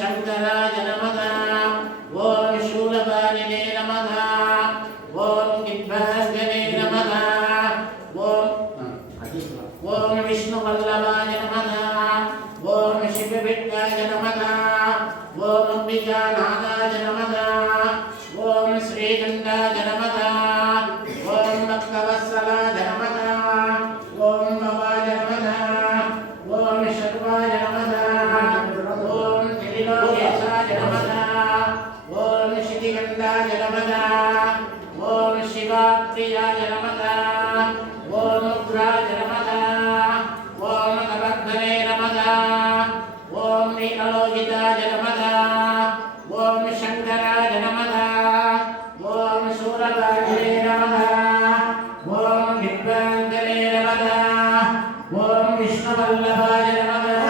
Shanga विष्णुवल्लभाय नमः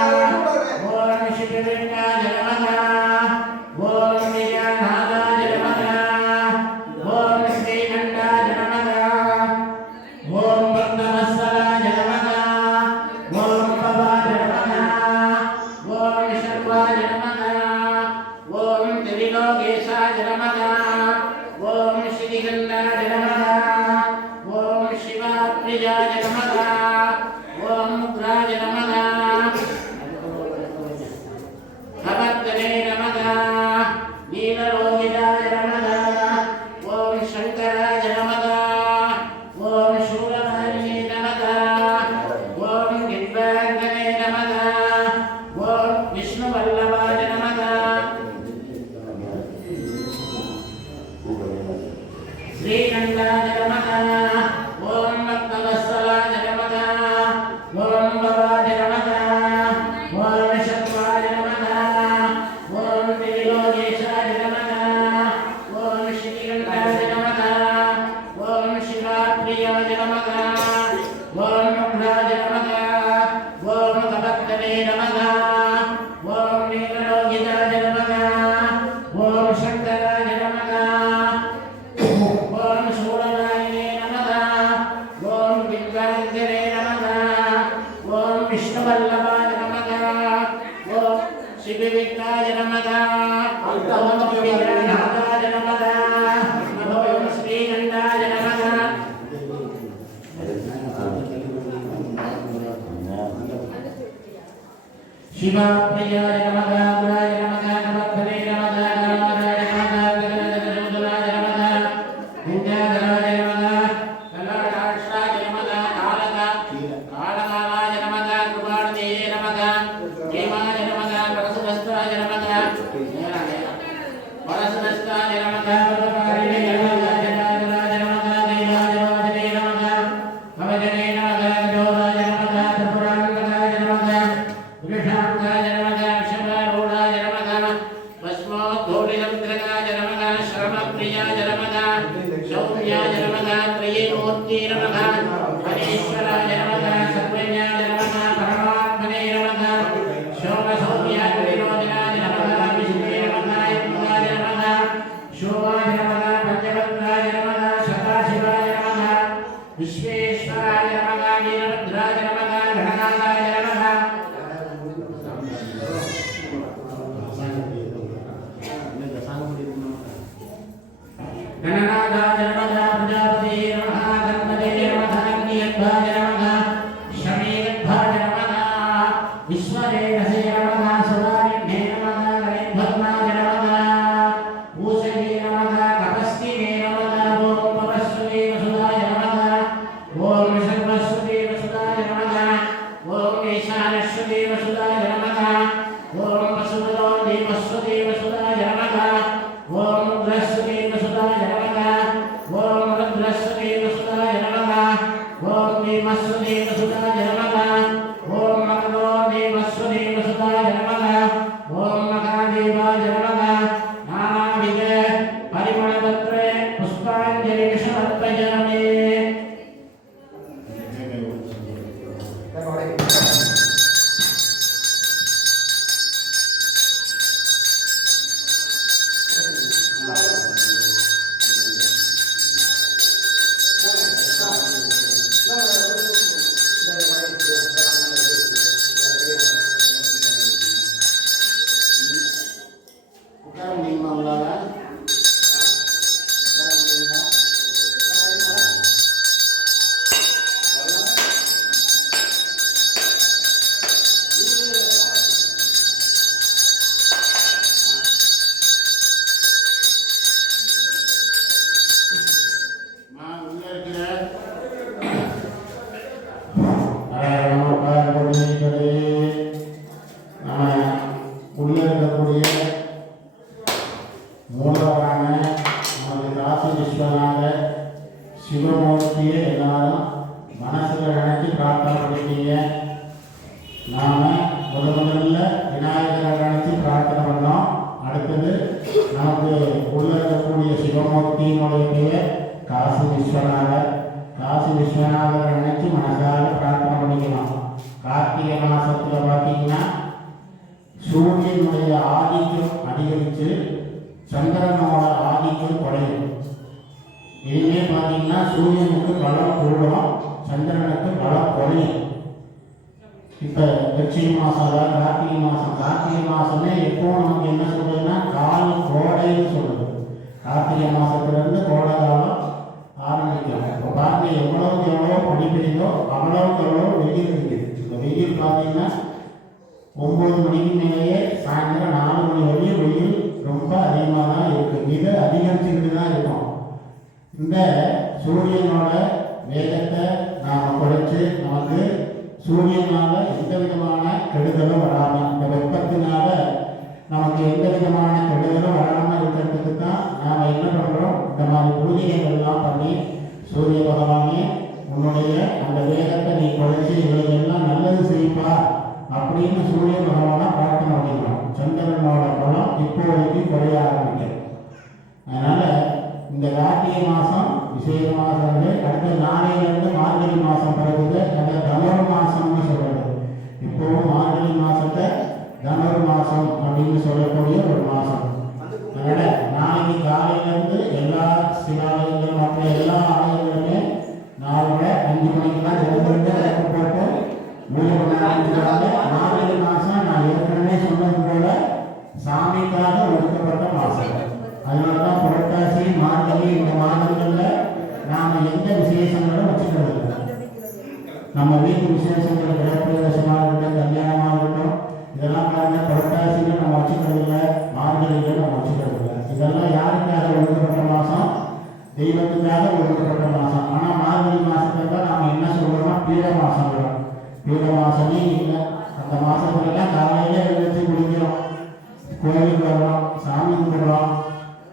ओम शिवलिंगाय नमः ओम निजानादाय नमः ओम श्रीकंठाय नमः ओम भक्तवत्सलाय नमः ओम भवाय नमः ओम शर्वाय नमः ओम त्रिलोकेशाय नमः ओम श्रीगंधाय नमः ओम शिवाप्रियाय नमः ओम मुद्राय नमः भवद्गणे नमः नीललोहिताय नमः ओम शंकराय नमः ओम शूलधारिणे नमः ओम गिड्वाङ्गने नमः ओम विष्णुवल्लभाय नमः श्रीगंधाय नमः ओम भक्तवत्सलाय नमः ओम भवाय नमः ओम शर्वाय नमः ओम त्रिलोकेशाय नमः ओम श्रीकंठाय नमः ओम शिवाप्रियाय नमः ओम मुद्राय नमः ओम भवद्गणे नमः ओम नीललोहिताय नमः ओम शंकराय नमः ओम शूलधारिणे नमः ओम विद्वाङ्गने नमः ओम विष्णुवल्लभाय नमः ओम शिवविद्याय नमः ओम विद्यानाथाय नमः ओम श्रीकंठाय नमः शिवाप्रियाय नमः गुराय नमः नमः नमः नमः नमः विद्याधराय नमः कलाटाक्षाय नमः कालकालाय नमः कृपाणदेये नमः हेमाय नमः परशुभस्ताय नमः परशुभस्ताय नमः वरदकारिणे नमः जनार्दनाय नमः दैवाय वाजने नमः भवजने नमः गजोराय नमः त्रिपुराङ्गदाय नमः वृषाङ्गाय नमः क्षमारूढाय नमः भस्मोद्धूलितमुद्रकाय नमः श्रवणप्रियाय नमः सौम्याय नमः त्रयीमूर्ति नमः हरीश्वराय नमः सर्वज्ञाय नमः परमात्मने नमः शोभसौम्याय विनोदिनाय नमः विष्णुवे नमः युक्ताय नमः शोभाय नमः पंचवक्त्राय नमः सदाशिवाय नमः विश्वेश्वराय नमः वीरभद्राय नमः गणनाथाय नमः गणनाथाय नमः प्रजापते नमः गणपते नमः अग्नियद्धाय नमः शमीयद्धाय नमः विश्वदेवसे नमः सुरारिणे नमः गणेभद्राय नमः पूषये नमः कपस्तिने नमः ओम पवस्वते वसुदाय नमः ओम सर्वस्वते वसुदाय नमः ओम ईशानस्वते वसुदाय नमः ओम वसुदो देवस्वते वसुदाय नमः ओम रुद्रस्वते वसुदाय नमः ओम रुद्रस्वते वसुदाय नमः ओम देवस्वते वसुदाय नमः ओम मकरो देवस्वते वसुदाय नमः ओम महादेवाय नमः नानाविध परिमलपत्रे पुष्पाञ्जलिं समर्पयामि சிவமூர்த்தியை எல்லாரும் மனசில் நினைச்சு பிரார்த்தனை பண்ணிட்டீங்க. நாம் முதல்ல விநாயகரை நினைச்சு பிரார்த்தனை பண்ணோம். அடுத்தது நமக்கு உள்ள இருக்கக்கூடிய சிவமூர்த்தியினுடைய காசி விஸ்வநாதர் நினைச்சு மனசார பிரார்த்தனை பண்ணிக்கலாம். வழி. இப்போ விருச்சிக மாதம் அதாவது கார்த்திகை மாதமே எப்போவும் நமக்கு என்ன சொல்றதுன்னா கால் கோடைன்னு சொல்லுது. கார்த்திகை மாதத்துலேருந்து கோடை காலம் ஆரம்பிக்கும். இப்போ பாருங்க எவ்வளவுக்கு எவ்வளோ பனி பெய்யுதோ அவ்வளவுக்கு எவ்வளோ வெயில் இருக்குது. இந்த வெயில் பார்த்தீங்கன்னா 9 மணிக்கு மேலேயே சாயந்தரம் 4 மணி வரையும் வெயில் ரொம்ப அதிகமாக தான் இருக்குது. இது அதிகரிச்சுக்கிட்டு தான் இருக்கும். இந்த சூரியனோட வேகத்தை நாம் குறைச்சி நமக்கு சூரியனால எந்த விதமான கெடுதலும் வராமல், இந்த வெப்பத்தினால நமக்கு எந்த விதமான கெடுதலும் வராமல் இருக்கிறதுக்கு தான் நாம் என்ன பண்ணுறோம், இந்த மாதிரி பூஜைகள் எல்லாம் பண்ணி சூரிய பகவானே உன்னுடைய அந்த வேகத்தை நீ குறைச்சி இவர்களெல்லாம் நல்லது செய்ப்பா அப்படின்னு சூரிய பகவானை பிரார்த்தனை பண்ணிக்கிறோம். சந்திரனோட பலம் இப்போதைக்கு குறைய ஆரம்பிக்கும். அதனால இந்த கார்த்திகை மாதம் விசேஷமாக சொல்றது. அடுத்த நாளையிலிருந்து மார்கழி மாதம் பிறகுது. அதை தனுர் மாதம்னு சொல்றது. இப்போவும் மார்கழி மாதத்தை தனுர் மாதம் அப்படின்னு சொல்லக்கூடிய ஒரு மாதம். அதனால நாளைக்கு காலையிலேருந்து எல்லா சிவாலயங்கள் மற்ற எல்லா ஆலயங்களுமே 4:05 மணிக்கெல்லாம் போட்டு பூஜை பண்ண ஆரம்பிச்சுட்டாங்க. மார்கழி மாதம் நான் ஏற்கனவே சொன்னது போல சாமிக்காக ஒதுக்கப்பட்ட மாதம். அதனால தான் புரட்டாசி மார்கழி இந்த மாதங்களில் நாம் எந்த விசேஷங்களும் வச்சுக்கிறது இல்லை. நம்ம வீட்டு விசேஷங்கள் கிரகப்பிரவேசமாக இருக்கட்டும், கல்யாணமாக இருக்கட்டும், இதெல்லாம் பாருங்க புரட்டாசியில் நம்ம வச்சுக்கிறது இல்லை, மார்கழியில் நம்ம வச்சுக்கிறது இல்லை. இதெல்லாம் யாருக்காக ஒதுக்கப்பட்ட மாதம்? தெய்வத்துக்காக ஒதுக்கப்பட்ட மாதம். ஆனால் மார்கழி மாதத்துல தான் நாம் என்ன சொல்கிறோம்னா பீட மாதம் வரும். பீட மாதமே இல்லை. அந்த மாதத்துலலாம் காலையில் எழுந்திரிச்சு குளிக்கிறோம், கோயிலுக்கு வர்றோம், சாமி கும்பிடுறோம்,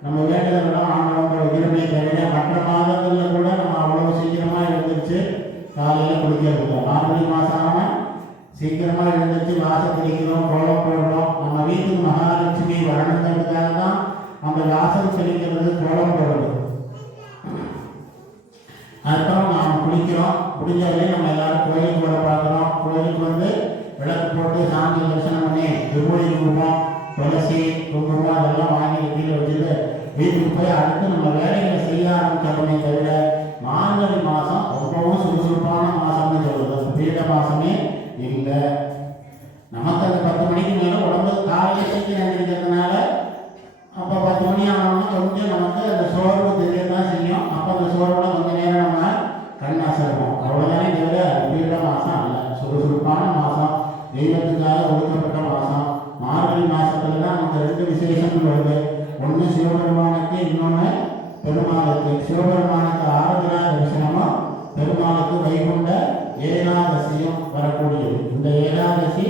நம்ம வேண்டுதலாம் ஆண்டவங்க எதிர்மே தவிர மற்ற மாதங்களில் கூட நம்ம அவ்வளோ சீக்கிரமாக எழுந்திரிச்சு காலையில் குளிக்கிறது இல்லை. மார்கழி மாதம் ஆனால் சீக்கிரமாக எழுந்திரிச்சு வாசல் தெளிக்கிறோம், கோலம் போடுறோம். நம்ம வீட்டுக்கு மகாலட்சுமி வரணுங்கிறதுக்காக தான் நம்ம வாசல் தெளிக்கிறது, கோலம் போடுறது. அதுக்கப்புறம் நாம் குளிக்கிறோம். முடிஞ்சவரை நம்ம எல்லாரும் கோயிலுக்கு வர பார்க்குறோம். கோயிலுக்கு வந்து விளக்கு போட்டு சாமி தரிசனம் பண்ணி விபூதி குங்குமம், துளசி, குங்குமம் அதெல்லாம் வாங்கி கீழே வச்சுட்டு வீட்டுக்கு போய் அடுத்து நம்ம வேலைகளை செய்ய ஆரம்பிக்கிறோமே தவிர மார்கழி மாதம் ரொம்பவும் சுறுசுறுப்பான மாதம்னு சொல்லுது. பீட மாதமே இல்லை. நமக்கு அந்த 10 மணிக்கு மேலே உடம்பு காலையில் சீக்கிரம் எழுந்திருக்கிறதுனால அப்போ 10 மணி ஆனோம்னா கொஞ்சம் நமக்கு அந்த சோர்வு தெரியதான் செய்யும். அப்போ அந்த சோர்வோட கொஞ்சம் நேரம் நம்ம கண்ணாசிருப்போம். அவ்வளோதானே தவிர பீட மாதம் அல்ல. சுறுசுறுப்பான மாதம், தெய்வத்துக்காக ஒதுக்கப்பட்ட மாதம். மார்கழி மாதத்துல தான் நமக்கு 2 விசேஷங்கள் வருது. ஒன்று சிவபெருமானுக்கு, இன்னொன்று பெருமாளுக்கு. சிவபெருமானுக்கு ஆராதனா தரிசனமும், பெருமாளுக்கு வைகுண்ட ஏகாதசியும் வரக்கூடியது. இந்த ஏகாதசி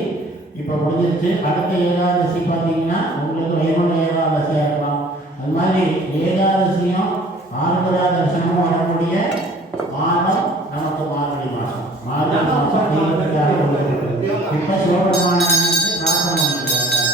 இப்போ முடிஞ்சிருச்சு. அடுத்த ஏகாதசி பார்த்தீங்கன்னா உங்களுக்கு வைகுண்ட ஏகாதசியாக இருக்கலாம். அது மாதிரி ஏகாதசியும் ஆராதனா தரிசனமும் வரக்கூடிய மாதம் நமக்கு மார்கழி மாதம். மார்கழி மாதம் தெய்வத்துக்காக உள்ளது. இப்போ சிவபெருமான பிரார்த்தனை பண்ணிடுவாங்க.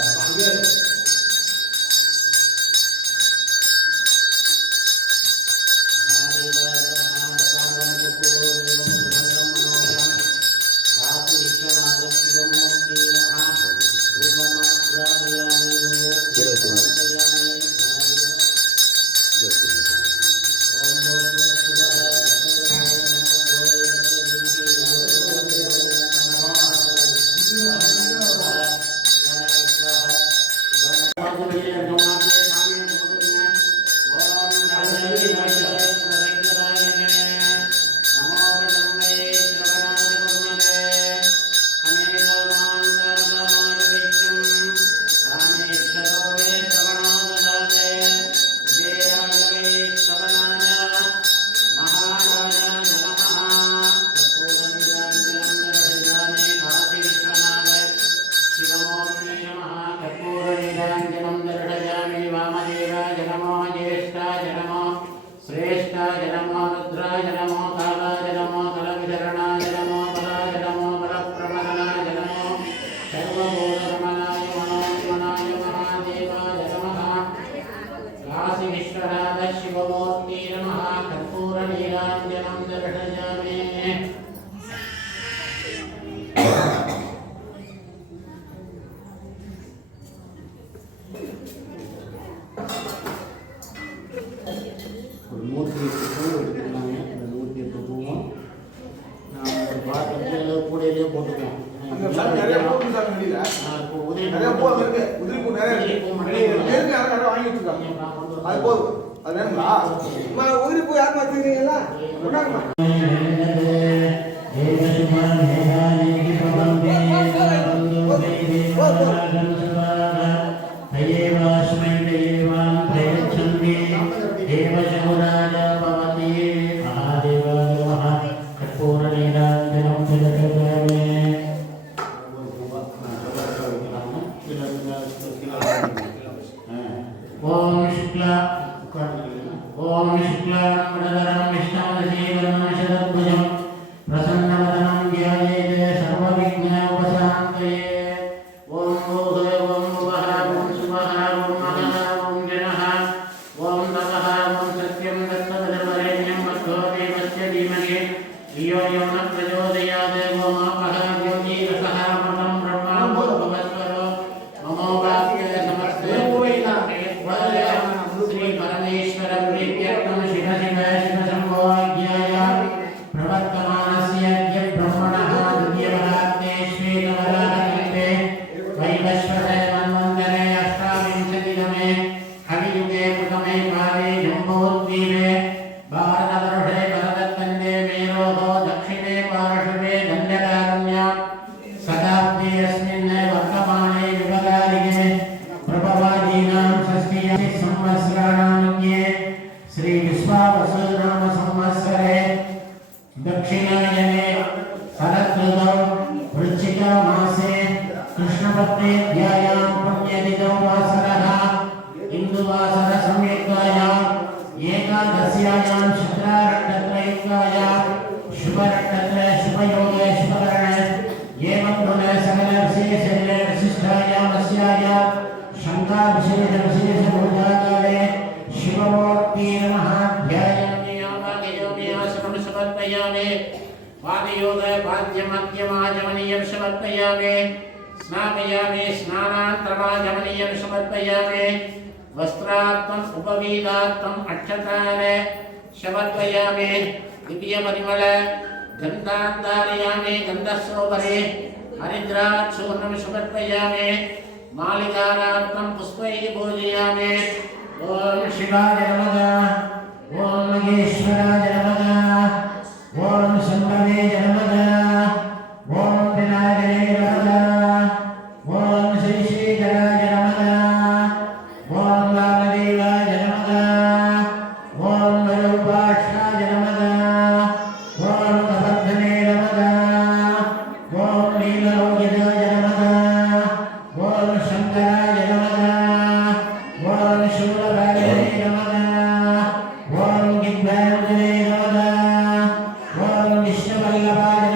கீழே கூடையிலேயே போட்டுக்கலாம். அந்த சாமி நிறைய பூ இருக்கு சாமி வெளியில. இப்போ உதிரி நிறைய பூ அங்க இருக்கு. உதிரி பூ நிறைய இருக்கு. இருக்கு யாரும் நிறைய வாங்கி வச்சிருக்காங்க. அது போதும். அது வேணுங்களா? அம்மா உதிரி பூ யாரும் வச்சிருக்கீங்களா? கொண்டாங்கம்மா. ओम शुक्लांबरधरं विष्णुवदनं शतभुजं प्रसन्नवदनं ध्यायेत् सर्वविघ्नोपशान्तये। ओम भूः ओम भुवः ओम सुवः ओम महः ओम जनः ओम तपः ओम सत्यं तत्सवितुर्वरेण्यं भर्गो देवस्य धीमहि धियो यो न प्रचोदयात्। ओम आपः ज्योतिरसः मतं ब्रह्मा भूर्भुवस्वरो ममो वाक्ये नमस्ते श्री परमेश्वरं प्रीत्यर्थं शिव शिव शिव शम्भो ज्ञाय प्रवर्तमानस्य अद्य ब्रह्मणः द्वितीयवरात्ते श्वेतवराहकल्पे वैवस्वते मन्वन्तरे अष्टाविंशतितमे कलियुगे प्रथमे काले जम्बूद्वीपे भारतवर्षे भरतखण्डे मेरोः दक्षिणे पार्श्वे दण्डकारण्ये शताब्दे अस्मिन् वर्तमाने युगकालिके प्रभवादीनां षष्ठीय संवत्सराणान्ये श्री विश्वावसु नाम संवत्सरे दक्षिणायने शरदृतौ वृश्चिकमासे कृष्णपक्षेऽध्यायां पुण्यतिथौ वासरः इन्दुवासरसंयुक्तायां एकादश्यायां शुक्लारक्षत्रयुक्तायां शुभरक्षत्रे शुभयोगे शुभकरणे एवं गुणे सकलविशेषे विशिष्टायामस्यायां शङ्काविशेषविशेषभूजाकाले शिवमूर्ति नमः ध्यायामि आवागयामि आसनं समर्पयामि पादयोग पाद्यमध्यमाचमनीयं समर्पयामि स्नापयामि स्नानान्तरमाचमनीयं समर्पयामि वस्त्रार्थम् उपवीतार्थम् अक्षतान् समर्पयामि दिव्यपरिमल गन्धान्धारयामि गन्धस्रोपरि हरिद्राचूर्णं समर्पयामि मालिकारार्थं पुष्पैः पूजयामि। ओम शिवाय नमः ओम महेश्वराय नमः ओम शम्भवे नमः ओम विनायकाय नमः ओम श्रीशेखराय नमः ओम वामदेवाय नमः ओम वरुपाक्षाय नमः ओम कबद्धने नमः ओम नीललोहिताय नमः ओम शंकराय नमः ओम शूलभागे नमः ओम गिद्धांजने नमः ओम विष्णुवल्लभाय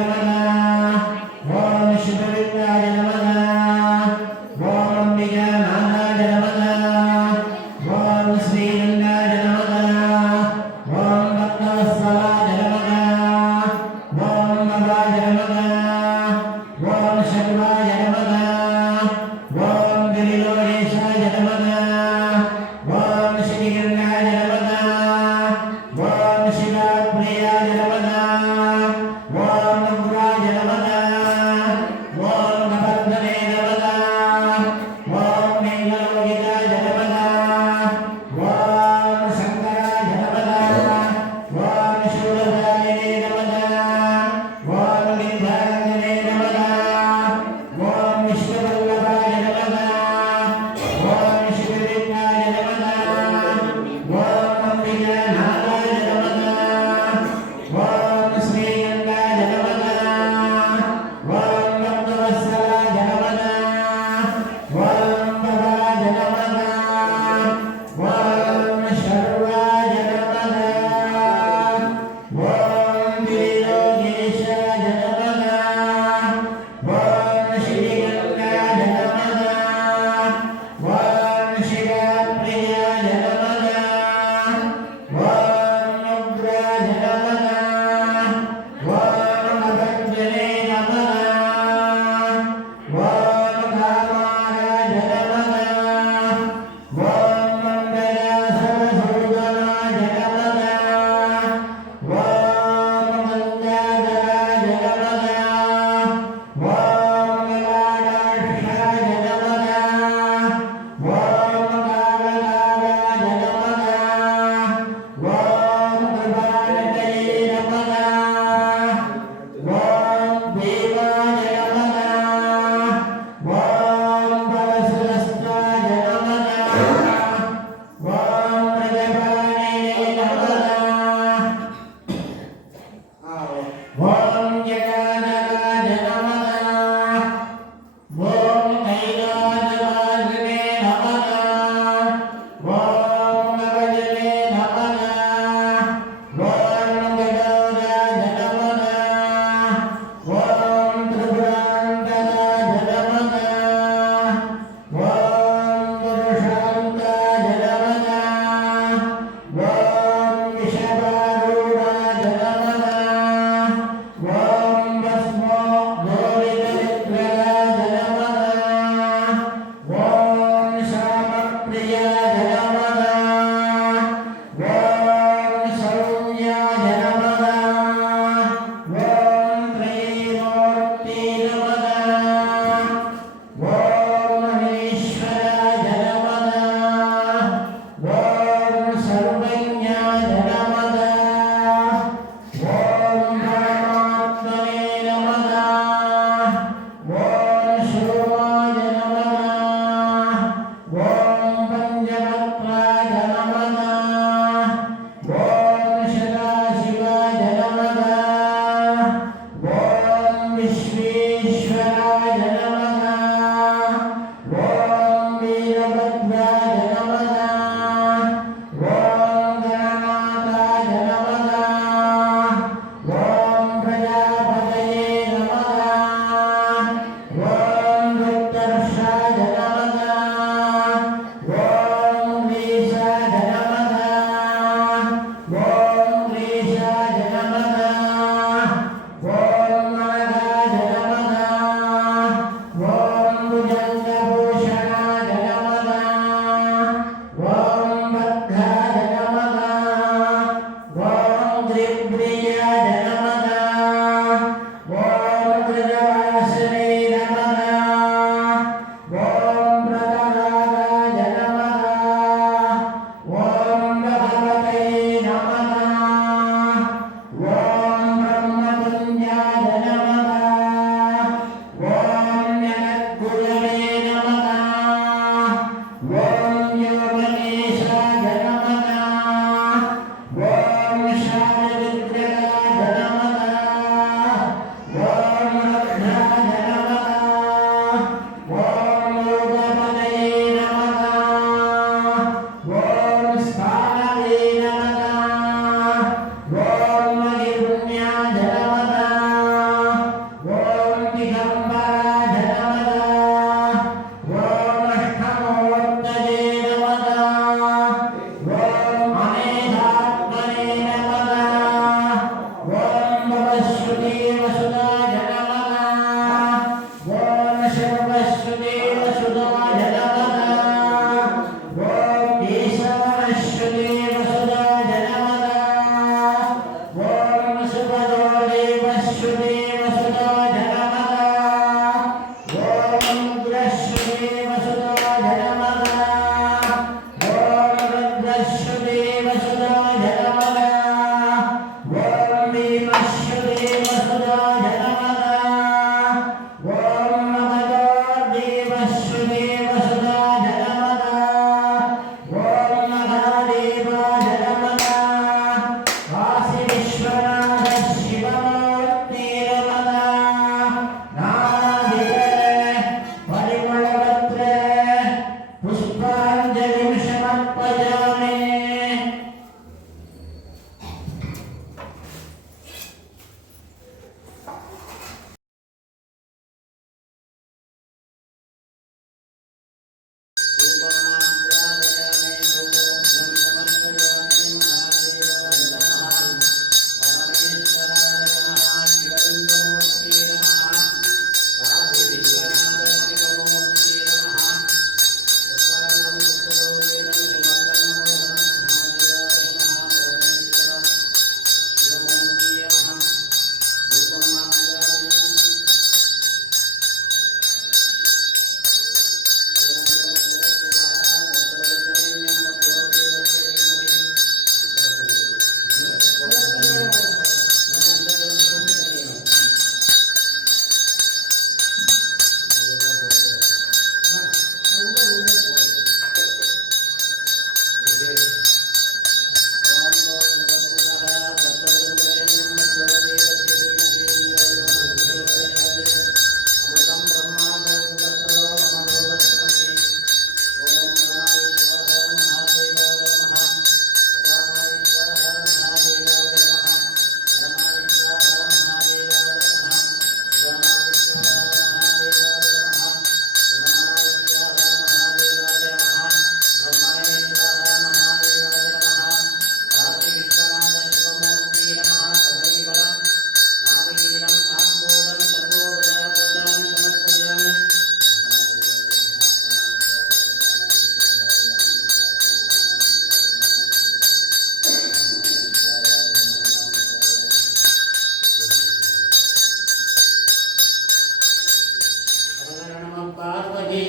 பார்வதி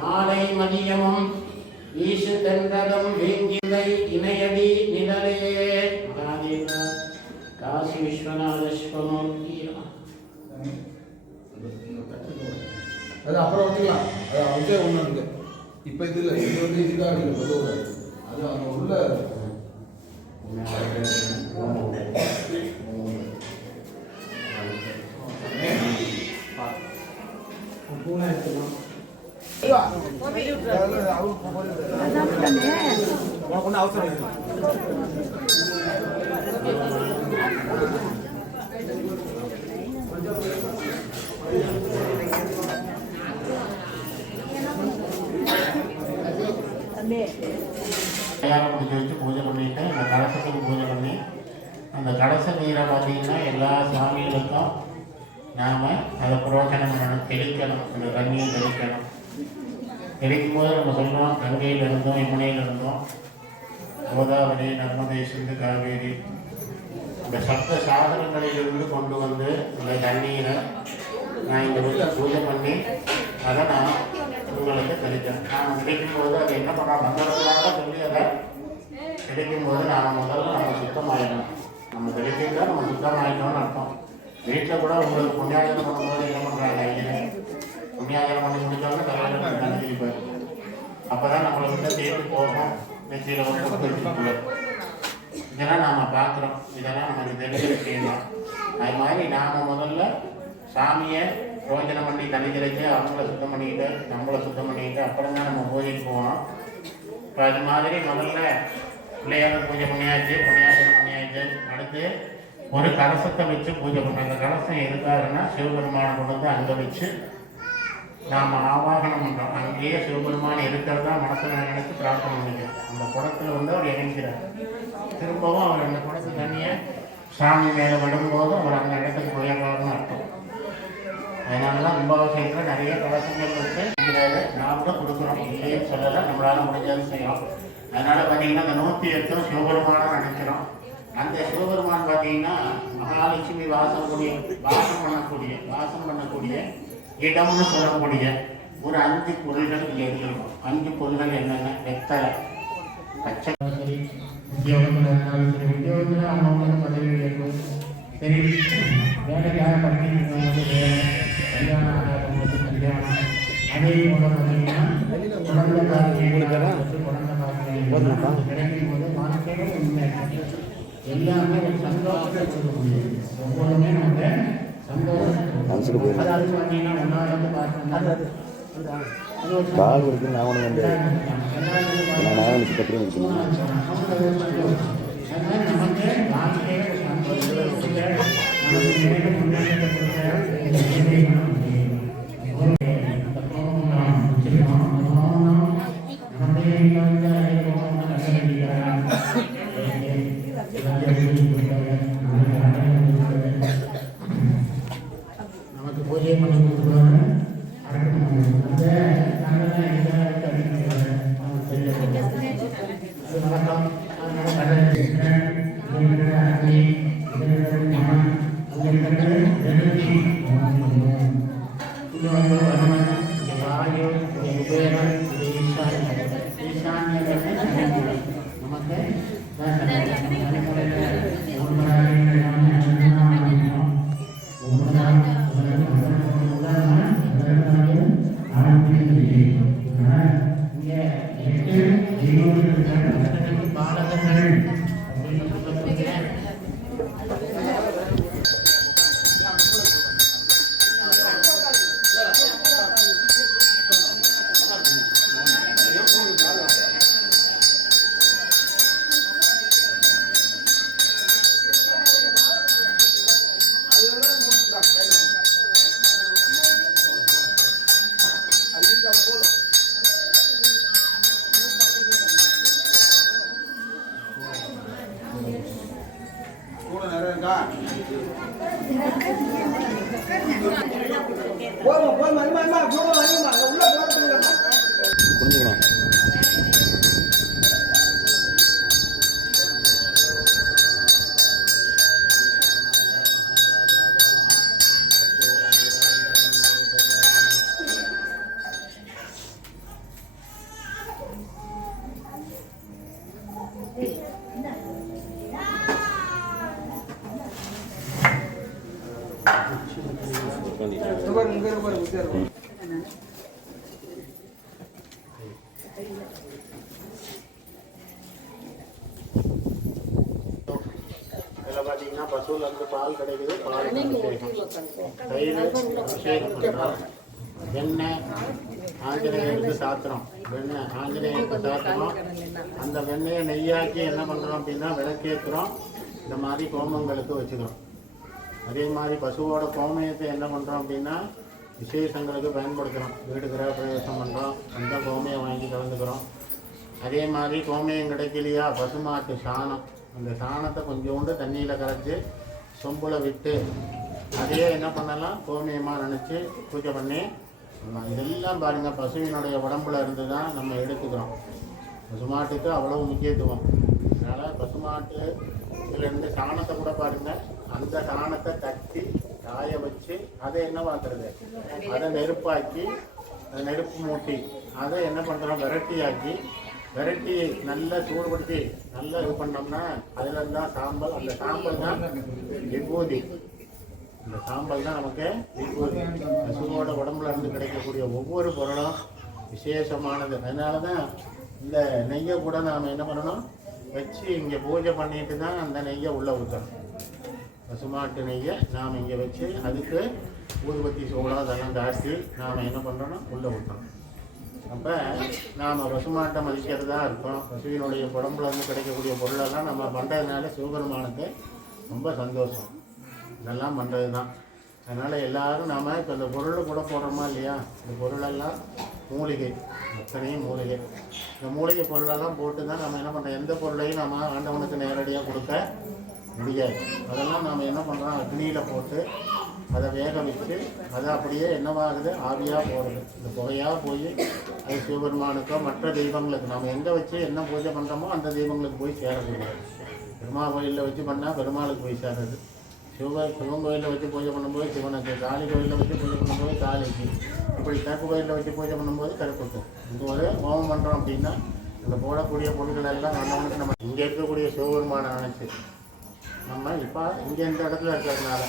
மாலை மதியமும் ஈசு தென்றலும் வேங்கிலை இணையடி நிழலே மகாதேவா காசி விஸ்வநாத சிவமூர்த்தி. அது அப்புறம் வச்சுக்கலாம். அது அவங்களே ஒன்று இருக்கு. இப்போ இது இல்லை, இது வந்து இதுக்காக நீங்கள் சொல்லக்கூடாது. அது அவங்க உள்ள பூனை எடுத்துக்கலாம். உனக்கு ஒன்றும் அவசரம் இல்லை. தயாரம் முடிஞ்சு வச்சு பூஜை பண்ணிட்டு அந்த கலசத்துக்கு பூஜை பண்ணி அந்த கலச நீரை பார்த்தீங்கன்னா எல்லா சாமிகளுக்கும் நாம் அதை புரோஜனம் பண்ணணும், தெளிக்கணும். அந்த தண்ணியை தெளிக்கணும். தெளிக்கும் போது நம்ம சொல்லுவோம், கங்கையில் இருந்தோம், யமுனையில் இருந்தோம், கோதாவரி, நர்மதை, சிந்து, காவேரி, இந்த சப்த சாதனங்களிலிருந்து கொண்டு வந்து இந்த தண்ணீரை நான் இந்த வீட்டில் பூஜை பண்ணி அதை நான் உங்களுக்கு தெளிக்கிறேன். நாம் தெளிக்கும் போது அது என்ன பண்ணுறோம், மந்திரத்தினால சொல்லி அதை தெளிக்கும் போது நாம் முதல்ல நம்ம சுத்தமாயிடணும். நம்ம தெளிக்கிறதா நம்ம சுத்தமாயிட்டோம்னு அர்த்தம். வீட்டில் கூட உங்களுக்கு புண்ணியாஜனம் பண்ணும்போது என்ன பண்ணுறாங்க, ஐயன் புண்ணியாஜனம் பண்ணி முடிச்சோன்னா தலையில் நனைஞ்சிருப்பார். அப்போ தான் நம்மளை விட்டு தேடி போகும், நெற்றியில் வந்து இதெல்லாம் நாம் பார்க்குறோம். இதெல்லாம் நமக்கு தெளிவு செய்யணும். அது மாதிரி நாம் முதல்ல சாமியை ரோஜனை பண்ணி தனிக்கிறச்சு அவங்கள சுத்தம் பண்ணிக்கிட்டு நம்மளை சுத்தம் பண்ணிக்கிட்டு அப்புறம் தான் நம்ம பூஜைக்கு போகணும். இப்போ அது மாதிரி முதல்ல பிள்ளையார பூஜை பண்ணியாச்சு, புண்ணியாசனம் பண்ணியாச்சு. அடுத்து ஒரு கலசத்தை வச்சு பூஜை பண்ண. அந்த கலசம் எதுக்காகனா சிவபெருமானை கொண்டு வந்து அங்கே வச்சு நாம் ஆவாகனம் பண்ணுறோம். அங்கேயே சிவபெருமான் இருக்கிறதா மனசில் நினைச்சு பிரார்த்தனை பண்ணிக்கிறோம். அந்த குடத்தில் வந்து அவர் இணைக்கிறார். திரும்பவும் அவர் அந்த குடத்து தண்ணியை சாமி மேலே விடும்போது அவர் அந்த இடத்துக்கு போயிடுறாருன்னு அர்த்தம். அதனால தான் கும்பாபிஷேகத்தில் நிறைய கலசங்கள் வச்சு இருக்கிறாரு. நாம் கூட கொடுக்குறோம், இல்லையே சொல்லலை, நம்மளால் முடிஞ்சது செய்யலாம். அதனால் பார்த்தீங்கன்னா அந்த 108 சிவபெருமானை நினைக்கிறோம். அந்த சிவபெருமான் பார்த்தீங்கன்னா மகாலட்சுமி வாசம் பண்ணக்கூடிய இடம்னு சொல்லக்கூடிய ஒரு 5 பொருள்கள் இங்கே இருக்கும். 5 பொருள்கள் என்னென்ன, வெத்தலை, பச்சை, சரி உத்தியோகத்தில் இருந்தாலும் சரி, உத்தியோகத்தில் அவங்கவுங்களுக்கு பதவி இருக்கும். சரி வேலைக்காக படிக்கிறது வேலை, கல்யாணம் ஆகாதவங்களுக்கு கல்யாணம், அதே போல பார்த்தீங்கன்னா குழந்தை பாக்கியம் கிடைக்கும் போது வாழ்க்கையும் உண்மை எல்லாமே ஒரு சந்தோஷத்தை கொடுக்கக்கூடியது. ஒவ்வொருமே நமக்கு சந்தோஷம். அதாவது பார்த்தீங்கன்னா ஒன்றாவது பார்த்தோம்னா கால் இருக்கு. நான் ஒன்று வந்து நான் கத்திரி முடிக்கணும். நமக்கு வாழ்க்கையை நமக்கு பூஜை பண்ணி கொடுக்குறாங்க. வணக்கம் கூட நிறைய இருக்கா போதுமா அம்மா கூட வாங்கிமா உள்ள போறதுக்கு புரிஞ்சுக்கணும். இதில் பார்த்தீங்கன்னா பசுவில் இருந்து பால் கிடைக்குது, பால் தயிர் அபிஷேகம் பண்ணுறோம், வெண்ணெய் ஆஞ்சநேயருக்கு சாத்திரம், வெண்ணெய் ஆஞ்சநேயருக்கு சாத்திரம். அந்த வெண்ணெயை நெய்யாக்கி என்ன பண்ணுறோம் அப்படின்னா விளக்கேற்றுறோம், இந்த மாதிரி கோமங்களுக்கு வச்சுக்கிறோம். அதே மாதிரி பசுவோட கோமயத்தை என்ன பண்ணுறோம் அப்படின்னா விசேஷங்களுக்கு பயன்படுத்துகிறோம். வீடு கிரக பிரவேசம் பண்ணுறோம், அந்த கோமயம் வாங்கி கலந்துக்கிறோம். அதே மாதிரி கோமயம் கிடைக்கலையா பசுமாட்டு சாணம், அந்த சாணத்தை கொஞ்சோண்டு தண்ணியில் கரைச்சி சொம்பில் விட்டு அதையே என்ன பண்ணலாம் கோமியமாக நினச்சி பூஜை பண்ணி இதெல்லாம் பாருங்கள் பசுவினுடைய உடம்புல இருந்து தான் நம்ம எடுத்துக்கிறோம். பசுமாட்டுக்கு அவ்வளவு முக்கியத்துவம். அதனால் பசுமாட்டு இதிலேருந்து சாணத்தை கூட பாருங்கள், அந்த சாணத்தை தட்டி காய வச்சு அதை என்ன பார்க்குறது, அதை நெருப்பாக்கி அதை நெருப்பு மூட்டி அதை என்ன பண்ணுறோம் விரட்டியாக்கி விரட்டி நல்லா சூடுபடுத்தி நல்லா இது பண்ணோம்னா அதில் இருந்தால் சாம்பல், அந்த சாம்பல் தான் விபூதி. இந்த சாம்பல் தான் நமக்கு விபூதி. பசுவோட உடம்புல இருந்து கிடைக்கக்கூடிய ஒவ்வொரு பொருளும் விசேஷமானது. அதனால தான் இந்த நெய்யை கூட நாம் என்ன பண்ணணும் வச்சு இங்கே பூஜை பண்ணிட்டு தான் அந்த நெய்யை உள்ளே ஊற்றணும். பசுமாட்டு நெய்யை நாம் இங்கே வச்சு அதுக்கு ஊதுபத்தி சோளம் அதெல்லாம் காய்ச்சி நாம் என்ன பண்ணுறோன்னா உள்ளே ஊற்றணும். அப்போ நாம் பசுமாட்டை மதிக்கிறதா இருக்கோம். பசுவினுடைய உடம்புல இருந்து கிடைக்கக்கூடிய பொருளெல்லாம் நம்ம பண்ணுறதுனால சிவபெருமானுக்கு ரொம்ப சந்தோஷம். இதெல்லாம் பண்ணுறது தான். அதனால் எல்லோரும் நாம் இப்போ இந்த பொருள் கூட போடுறோமா இல்லையா, இந்த பொருளெல்லாம் மூலிகை, அத்தனையும் மூலிகை. இந்த மூலிகை பொருளெல்லாம் போட்டு தான் நம்ம என்ன பண்ணுறோம், எந்த பொருளையும் நம்ம ஆண்டவனுக்கு நேரடியாக கொடுக்க முடியாது. அதெல்லாம் நாம் என்ன பண்ணுறோம் அக்னியில் போட்டு அதை வேக வச்சு அதை அப்படியே என்னவாகுது ஆவியாக போகிறது. இந்த புகையாக போய் அது சிவபெருமானுக்கோ மற்ற தெய்வங்களுக்கு நாம் எங்கே வச்சு என்ன பூஜை பண்ணுறோமோ அந்த தெய்வங்களுக்கு போய் சேரக்கூடாது. பெருமாள் கோயிலில் வச்சு பண்ணால் பெருமாளுக்கு போய் சேருது, சிவன் கோயிலில் வச்சு பூஜை பண்ணும்போது சிவனுக்கு, காளி கோயிலில் வச்சு பூஜை பண்ணும்போது காளிக்கு, இப்படி கருப்பு கோயிலில் வச்சு பூஜை பண்ணும்போது கருப்புக்கு. இது ஒரு ஹோமம் பண்ணுறோம் அப்படின்னா இந்த போடக்கூடிய பொருட்கள் எல்லாம் நல்லவனுக்கு நம்ம இங்கே இருக்கக்கூடிய சிவபெருமானை நினச்சி நம்ம இப்போ இங்கே இந்த இடத்துல இருக்கிறதுனால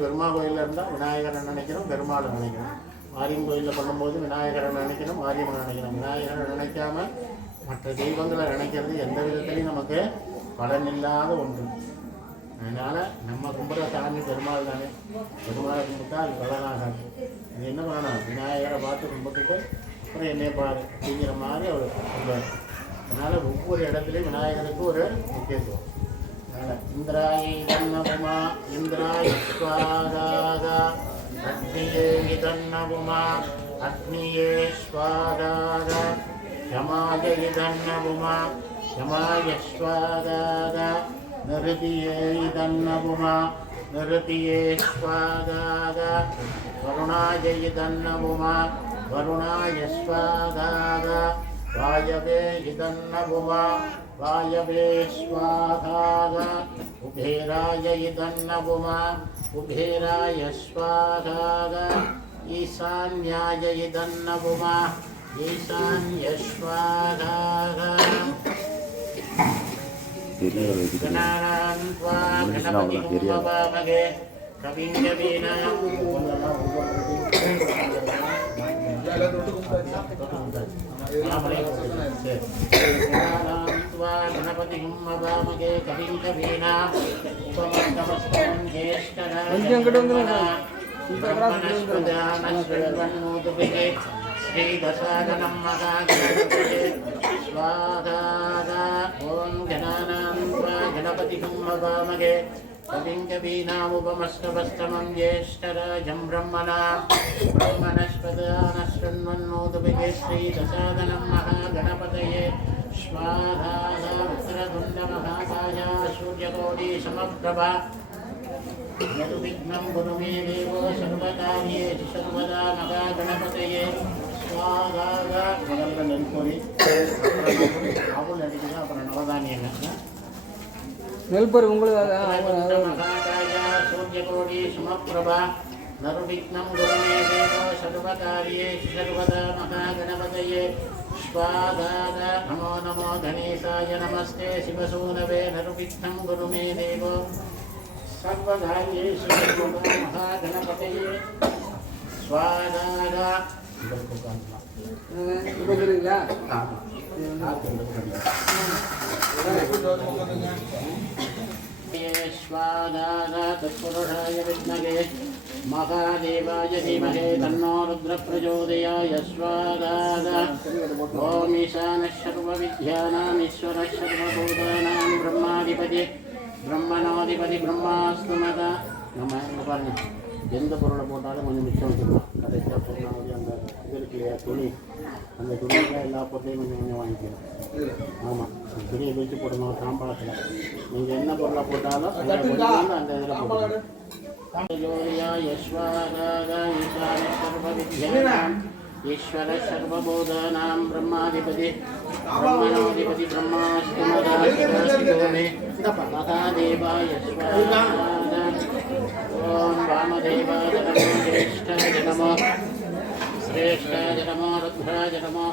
பெருமாள் கோயிலில் இருந்தால் விநாயகரை நினைக்கிறோம், பெருமாளை நினைக்கிறோம். மாரியம்மன் கோயிலில் பண்ணும்போது விநாயகரை நினைக்கணும், மாரியம்மனை நினைக்கணும். விநாயகரை நினைக்காம மற்ற தெய்வங்களை நினைக்கிறது எந்த விதத்துலையும் நமக்கு பலன் இல்லாத ஒன்று. அதனால் நம்ம கும்பிட்ற சாமி பெருமாள் தானே, பெருமாளை கும்பிட்டா அது பலனாகாது. அது என்ன பண்ணணும், விநாயகரை பார்த்து கும்பிட்டுட்டு அப்புறம் என்னைய பாரு அப்படிங்கிற மாதிரி அவர் சொல்லுவார். அதனால் ஒவ்வொரு இடத்துலையும் விநாயகருக்கு ஒரு முக்கியத்துவம். இந்திராயை தன்னபுமா இந்திராய ஸ்வாதாக அக்னியே இதன்னபுமா அக்னியே ஸ்வாதாக யமாய இதன்னபுமா யமாய ஸ்வாதாக நிருதியே இதன்னபுமா நிருதியே ஸ்வாதாக வருணாய இதன்னபுமா வருணாய ஸ்வாதாக வாயவே இதன்னபுமா வாயவே ஸ்வாதாக குபேராய இதன்னபுமா குபேராய ஸ்வாதாக ஈசான்யாய இதன்னபுமா ஈசான்ய ஸ்வாதாக கணானான் த்வா கணபதிம் பவாமகே கவிம் கவீனா गणपतिं मवामगे कविं कवीना उपमस्तमस्तं ज्येष्ठराजनस्पदानश्रवन्नोतुभिः श्रीदशागणं महागणपते स्वाहा ॐ गणानां त्वा गणपतिं मवामगे कविं कवीनामुपमस्तमस्तमं ज्येष्ठराजं ब्रह्मणस्पदानश्रवन्नोतुभिः श्रीदशागणं महागणपतये स्वाहा वक्रतुण्डमहाकाय सूर्यकोटिसमप्रभा निर्विघ्नं कुरु मे देव सर्वकार्येषु सर्वदा महागणपतये स्वाहा முதல்ல நெல்பொரி அவள் அடிக்குது அப்புறம் நவதானியங்க நெல்பொரி உங்களுக்கு महाकाय सूर्यकोटिसमप्रभा निर्विघ्नं कुरु मे देव सर्वकार्येषु सर्वदा महागणपतये स्वाहा नमो नमो गणेशाय नमस्ते शिवसूनवे निर्विघ्नं कुरु मे देव सर्वकार्येषु सर्वदा महागणपतये स्वाहा புரியுங்களா स्वाहा तत्पुरुषाय विद्महे महादेवाय धीमहि तन्नो रुद्रः प्रचोदयात् स्वाहा ॐ ईशानः सर्वविद्यानाम् ईश्वरः सर्वभूतानां ब्रह्माधिपति ब्रह्मणोधिपति ब्रह्मास्तु मदा நம்ம இங்கே பாருங்கள் எந்த பொருளை போட்டாலும் கொஞ்சம் மிச்சம் வச்சுக்கலாம் கடைசியாக போட்டாலும் அந்த இது இருக்கு இல்லையா துணி அந்த துணியில் எல்லா பொருளையும் கொஞ்சம் கொஞ்சம் வாங்கிக்கலாம் ஆமாம் துணியை வச்சு போடணும் சாம்பாளத்தில் நீங்கள் என்ன பொருளை போட்டாலும் அந்த இதில் போடணும் ஜோதியா யஸ்வாகா ஈசான சர்வவித்யானாம் ஈஸ்வர சர்வபூதானாம் பிரம்மாதிபதி ब्रह्मणोधिपति ब्रह्मास्तु मदास्तिगोमे महादेवाय स्वाहा ॐ वामदेवाय नमो ज्येष्ठाय नमो श्रेष्ठाय नमो रुद्राय नमो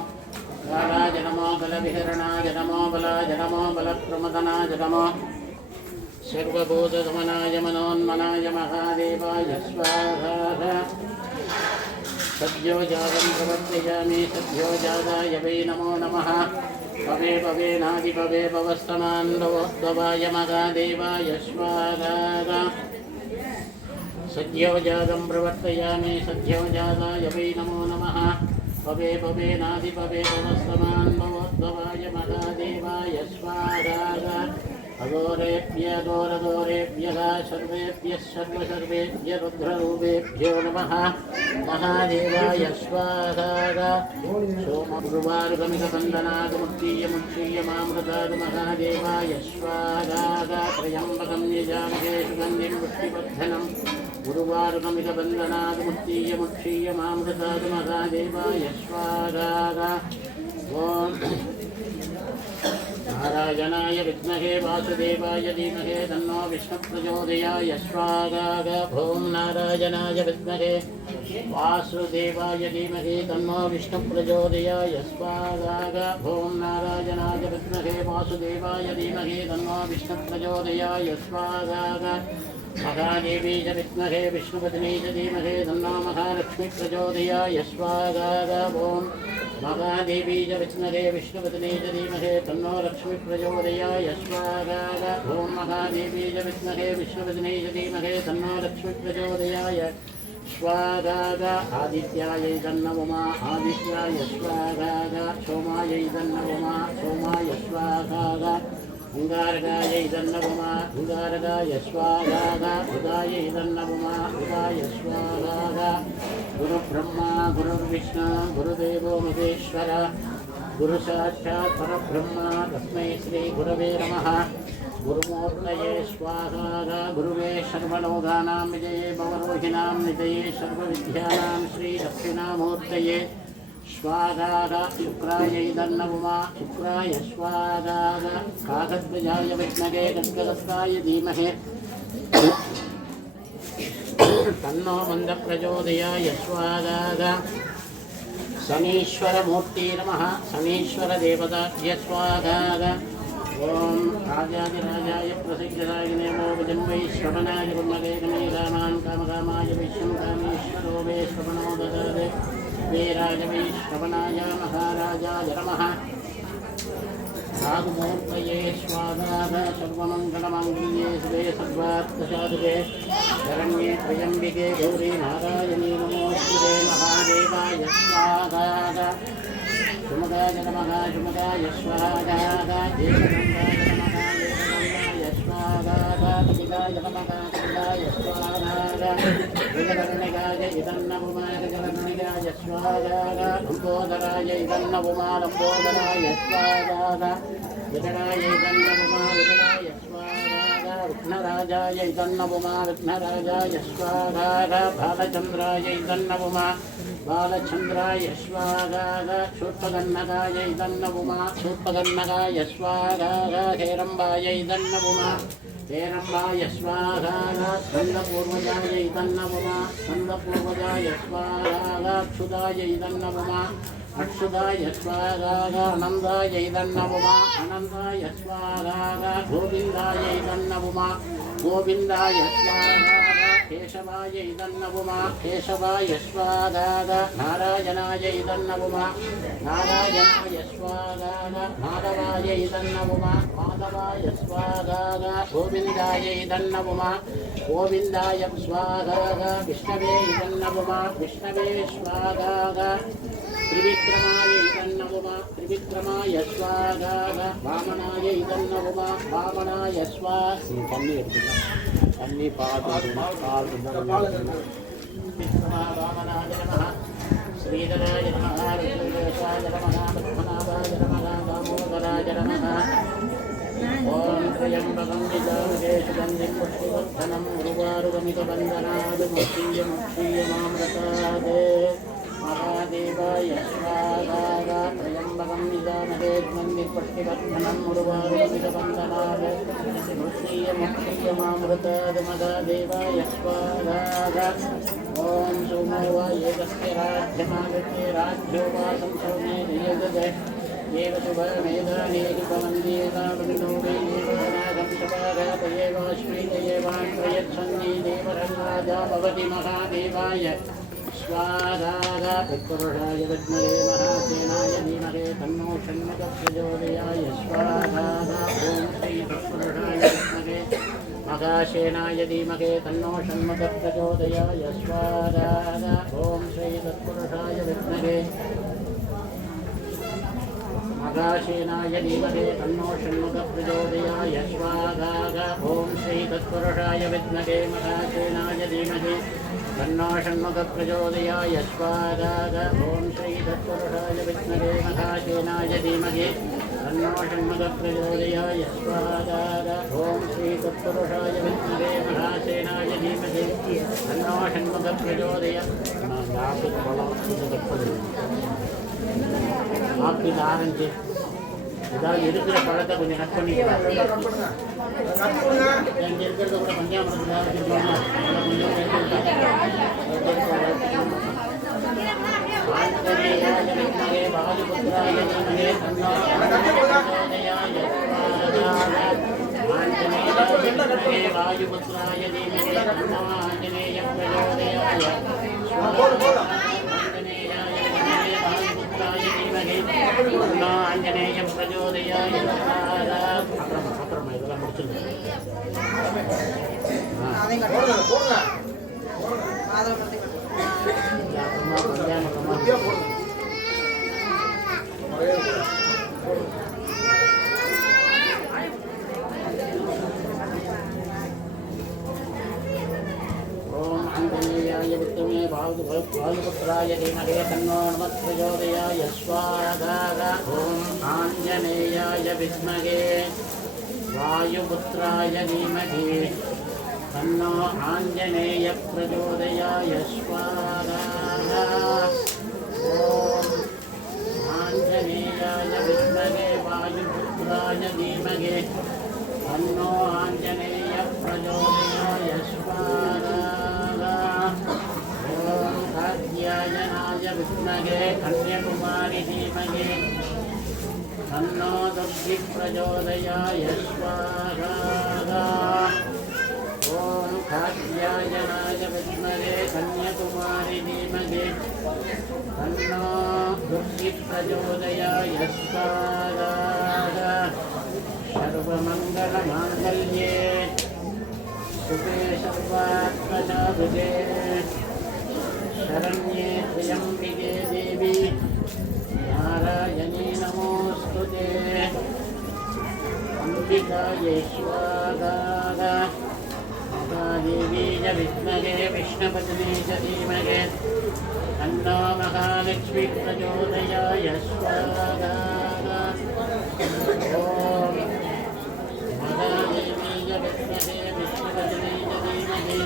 कालाय नमो बलविहरणाय नमो बलाय नमो बलप्रमदनाय नमो सर्वभूतगमनाय मनोन्मनाय महादेवाय स्वाहा सद्यो जातं प्रवर्तयामि सद्यो जाताय वै नमो नमः भवे भवेनादिभवे भवस्तमान्दवोद्भवाय महादेवाय स्वाहा सद्यो जातं प्रवर्तयामि सद्यो जाताय वै नमो नमः भवे भवेनादिभवे भवस्तमान्दवोद्भवाय महादेवाय स्वाहा अघोरेभ्यः घोरघोरेभ्यः सर्वेभ्यः सर्वसर्वेभ्यः रुद्ररूपेभ्यो नमः महादेवाय स्वाहा सोमगुरुवारुगमिकबन्धनादमुत्तीय मामृताद महादेवाय स्वाहा त्र्यम्बकं यजामहे सुगन्धिं पुष्टिवर्धनं गुरुवारुगमिकबन्धनादमुत्तीय मामृताद महादेवाय स्वाहा ॐ नारायणाय विद्महे वासुदेवाय धीमहि तन्नो विष्णुः प्रचोदयात् स्वाहा ॐ नारायणाय विद्महे वासुदेवाय धीमहि तन्नो विष्णुः प्रचोदयात् स्वाहा ॐ नारायणाय विद्महे वासुदेवाय धीमहि तन्नो विष्णुः प्रचोदयात् स्वाहा महादेवी च विद्महे विष्णुपत्नी च धीमहि तन्नो महालक्ष्मी प्रचोदयात् स्वाहा ॐ महादेवी च विद्महे विष्णुपत्नी च धीमहि तन्नो लक्ष्मी प्रचोदयात् स्वाहा ॐ महादेवी च विद्महे विष्णुपत्नी च धीमहि तन्नो लक्ष्मी प्रचोदयात् स्वाहा आदित्यायै तन्नमः आदित्याय स्वाहा सोमायै तन्नमः सोमाय स्वाहा अंगारकायै तन्नमः अंगारकाय स्वाहा उदायै तन्नमः उदाय स्वाहा गुरुब्रह्मा गुरुर्विष्णु गुरुदेवो महेश्वर गुरुसाक्षात् परब्रह्म तस्मै श्री गुरवे नमः गुरुमूर्तये स्वाहा गुरुवे सर्वलोकानां विजये भवरोहिणां निधये सर्वविद्यानां श्रीदक्षिणामूर्तये स्वाहा शुक्रायै तन्नमः शुक्राय स्वाहा काकध्वजाय विद्महे गद्गदस्ताय धीमहि तन्नो मन्दः प्रचोदयात् स्वाहा शनीश्वरमूर्ति नमः शनीश्वरदेवताभ्यः स्वाहा ॐ राजाधिराजाय प्रसिद्धरागिने मोजन्वै श्रवणाय ब्रह्मगे गणे रामान् कामकामाय विष्णु कामेश्वरो वे श्रवणो ददाते वीराय वै श्रवणाय महाराजाय नमः राघुमूर्तये स्वाहा सर्वमङ्गलमाङ्गल्ये शिवे सर्वार्थसाधके शरण्ये त्र्यम्बिके गौरी नारायणी नमोऽस्तुते महादेवाय स्वाहा सुमदाय नमः सुमदाय स्वाहा एकदन्ताय नमः एकदन्ताय स्वाहा कपिलाय नमः कपिलाय स्वाहा विजलकर्णिकाय इदन्नपुमाय जलकर्णिकाय स्वाहा लम्बोदराय इदन्नपुमा लम्बोदराय स्वाहा विजनाय इदन्नपुमा विजनाय स्वाहा विघ्नराजाय इदन्नपुमा विघ्नराजाय स्वाहा बालचन्द्राय इदन्नपुमा बालचन्द्राय स्वाहा शूर्पकर्णकाय इदन्नपुमा शूर्पकर्णकाय स्वाहा हेरम्बाय इदन्नपुमा हेरम्बाय स्वाहा स्कन्दपूर्वजाय इदन्नपुमा स्कन्दपूर्वजाय स्वाहा अक्षुदाय इदन्नपुमा अक्षुदाय स्वाहा अनन्दाय इदन्नपुमा अनन्दाय स्वाहा गोविन्दाय इदन्नपुमा गोविन्दाय स्वाहा केशवाय इदन्नपुमा केशवाय स्वाहा नारायणाय इदन्नपुमा नारायणाय स्वाहा माधवाय इदन्नपुमा माधवाय स्वाहा गोविन्दाय इदन्नपुमा गोविन्दाय स्वाहा विष्णवे इदन्नपुमा विष्णवे स्वाहा त्रिविक्रमाय इदन्नपुमा त्रिविक्रमाय स्वाहा वामनाय इदन्नपुमा वामनाय स्वाहा अन्नी वामनाय नमः श्रीधराय नमः ऋषिकेशाय नमः पद्मनाभाय नमः दामोदराय नमः ओम त्र्यंबकं यजामहे सुगन्धिं पुष्टिवर्धनं उर्वारुकमितबन्धनात् मुक्षीयमामृतात् महादेवाय स्वाहा त्र्यंबकं यजामहे सुगन्धिं पुष्टिवर्धनं उर्वारुकमितबन्धनात् मुक्षीयमामृतात् महादेवाय स्वाहा ओम सोमो वा एकस्य राज्यमागत्य राज्यो वा संसौमे नियजते येव शुभमेधानि शुभमन्दिरावनिनोरे येवनागं शुभागातयेवाश्मी येवान्प्रयच्छन्नि देवरङ्गाजा भवति महादेवाय स्वाहा तत्पुरुषाय विद्महे महासेनाय धीमहि तन्नो षण्मुखः प्रचोदयाय स्वाहा ॐ श्री तत्पुरुषाय विद्महे महासेनाय धीमहि तन्नो षण्मुखः प्रचोदयाय स्वाहा ॐ श्री तत्पुरुषाय विद्महे महासेनाय धीमहि तन्नो षण्मुखः प्रचोदयाय स्वाहा ॐ श्री तत्पुरुषाय विद्महे महासेनाय धीमहि तन्नो षण्मुखः प्रचोदयाय स्वाहा ॐ श्री तत्पुरुषाय विद्महे महासेनाय धीमहि तन्नो षण्मुखः प्रचोदयाय स्वाहा ॐ श्री तत्पुरुषाय विद्महे महासेनाय धीमहि तन्नो षण्मुखः प्रचोदयाय ஆப்பிள் ஆரஞ்சு ஏதாவது இருக்கிற பழத்தை கொஞ்சம் கட் பண்ணிக்கலாம். இங்கே இருக்கிறத கூட பஞ்சாமிரத்தில் வாயுபுத்திராய தீமகே தன்னோ ஆஞ்சநேய பிரச்சோதயாய ஆஞ்சநேய பிரச்சோதயாய அப்புறமா இதெல்லாம் முடிச்சிருக்கேன். ஓம் ஆஞ்சநேயாய வித்மஹே வாயுபுத்ராய தீமஹி தன்னோ நமः பிரச்சோதயாய ஸ்வாஹா. ஓம் ஆஞ்சநேயாய வித்மஹே வாயுபுத்ராய தீமஹி तन्नो आञ्जनेय प्रचोदयाय स्वाहा. ॐ आञ्जनेयाय विद्महे वायुपुत्राय धीमहि तन्नो आञ्जनेय प्रचोदयाय स्वाहा. ॐ कात्यायनाय विद्महे कन्याकुमारी धीमहि तन्नो दुर्गि प्रचोदयाय स्वाहा. ओम कात्यायनाय विद्महे कन्याकुमारी धीमहि तन्नो दुर्गि प्रचोदयाय स्वाहा. सर्वमङ्गलमाङ्गल्ये शुभे सर्वात्मसाधुके शरण्ये त्र्यम्बिके देवी नारायणी नमोऽस्तुते. अम्बिकायै स्वाहा. महादेवी च विद्महे विष्णुपत्नी च धीमहि तन्नो महालक्ष्मी प्रचोदयाय स्वाहा ॐ महादेवी च विद्महे विष्णुपत्नी च धीमहि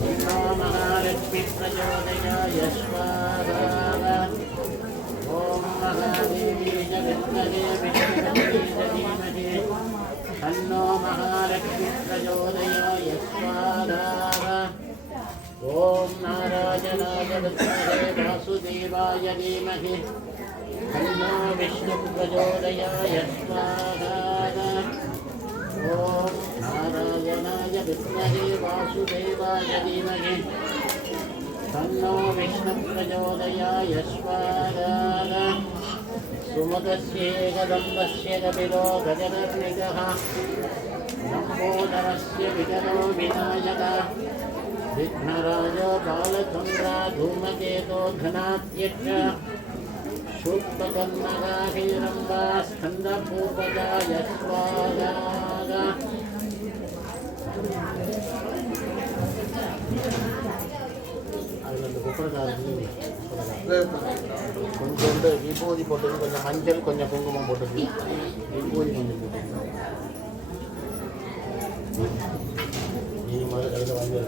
तन्नो महालक्ष्मी प्रचोदयाय स्वाहा ॐ महादेवी च विद्महे विष्णुपत्नी च धीमहि तन्नो महालक्ष्मी प्रचोदयाय स्वाहा ॐ नारायणाय विद्महे वासुदेवाय धीमहि तन्नो विष्णु प्रचोदयाय स्वाहा ॐ नारायणाय विद्महे वासुदेवाय धीमहि तन्नो विष्णु प्रचोदयाय स्वाहा सुमतस्येकदम्बस्य कपिलो गजकर्णिकः लम्बोदरस्य विकलो विनायकः विघ्नराजो बालचन्द्रा धूमकेतो घनात्यक्ष शूद्रकर्णका हिरम्बा स्कन्दपूर्वजाय स्वाहा கொஞ்சோண்டு விபூதி போட்டது, கொஞ்சம் மஞ்சள், கொஞ்சம் குங்குமம் போட்டது, விபூதி கொஞ்சம் போட்டது. நீ முதல்ல கையில் வாங்கி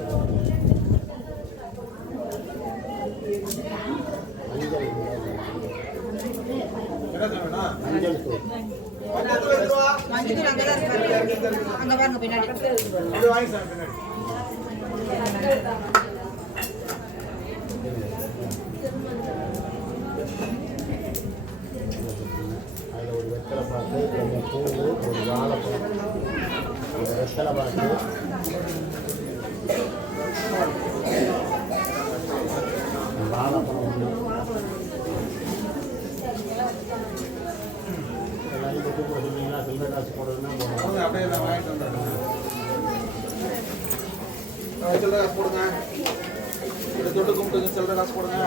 மஞ்சள் மஞ்சள் தூள் அங்க பாருங்க பின்னாடி அதில் ஒரு வெத்தலை பாக்கு, கொஞ்சம் பூ, ஒரு வாழைப்பழம், ஒரு வெத்தலை பாக்கு, வாழைப்பழம் ஒன்று எல்லாரும் விட்டு போடுறீங்களா? சில்லறை காசு போடுறதுன்னா போடுங்க. அப்படியே நான் வாங்கிட்டு வந்துடுறேன். சில்லறை காசு போடுங்க. இதை தொட்டு கும்பிட்டு சில்லறை காசு போடுங்க.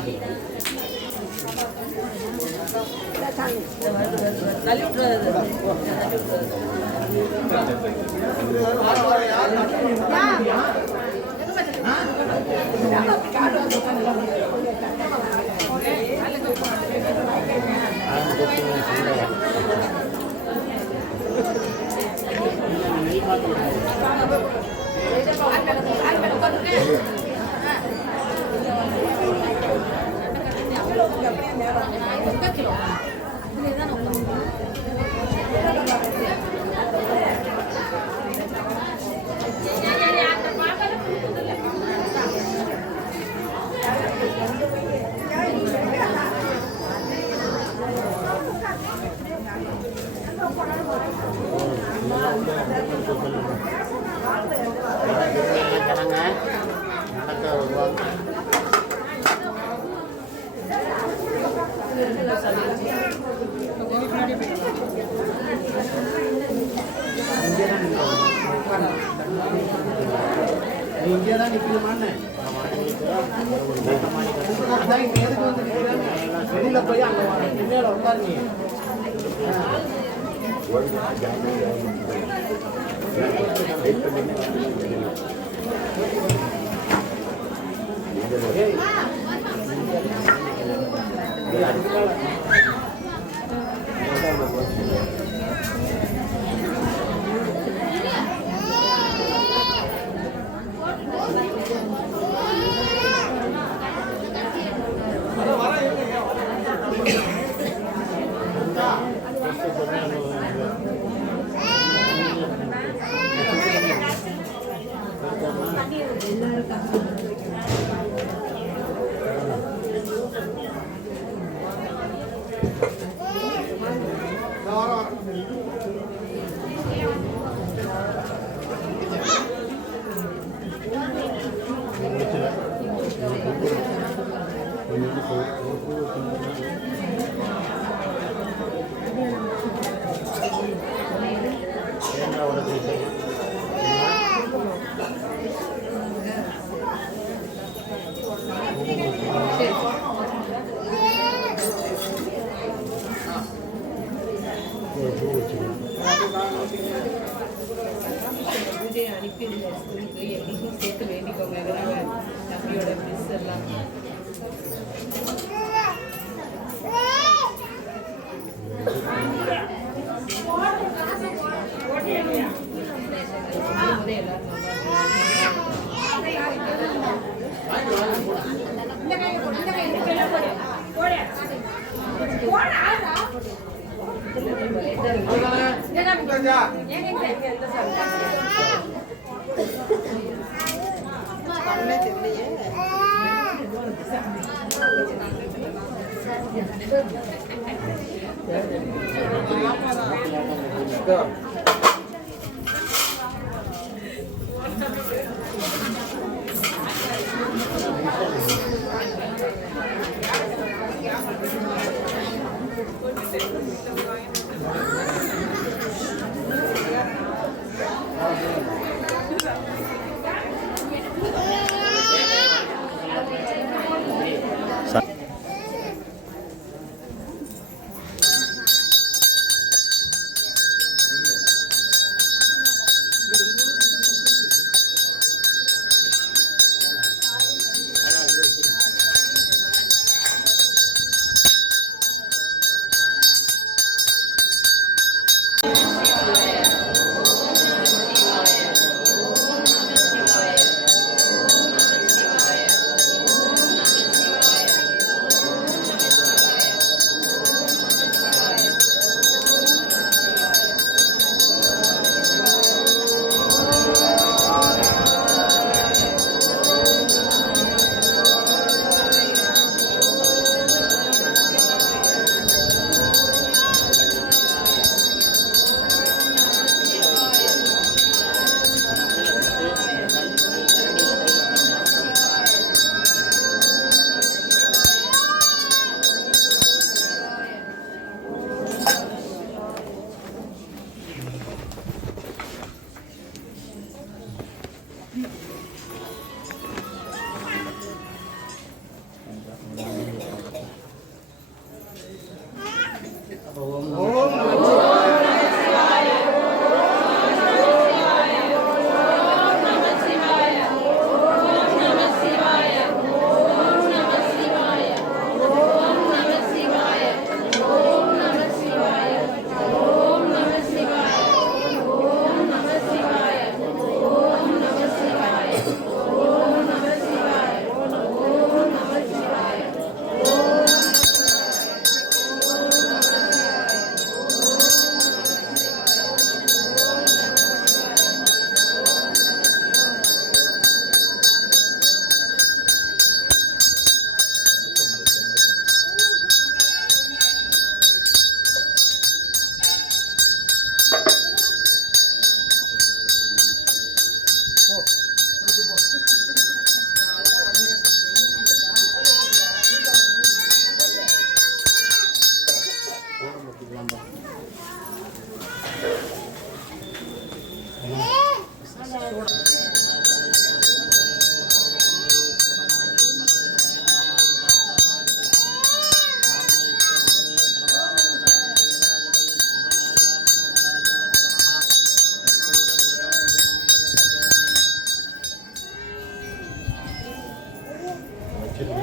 இங்கே தான் நிற்கணுமான்னு வெளியில் போய் அங்கே மேலே உட்காருங்க. அனுப்பி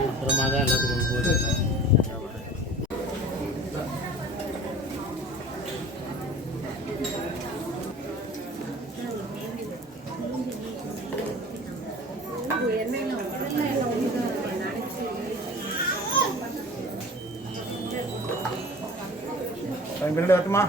அப்புறமா தான் எல்லாத்துக்கும் போகுது. பின்னாடி வரட்டுமா?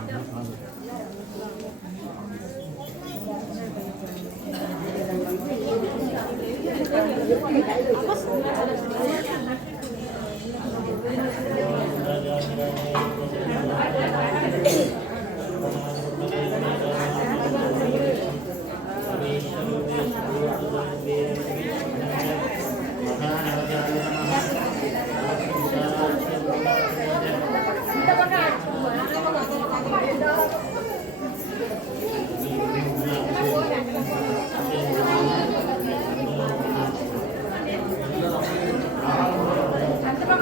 அந்த பக்கம்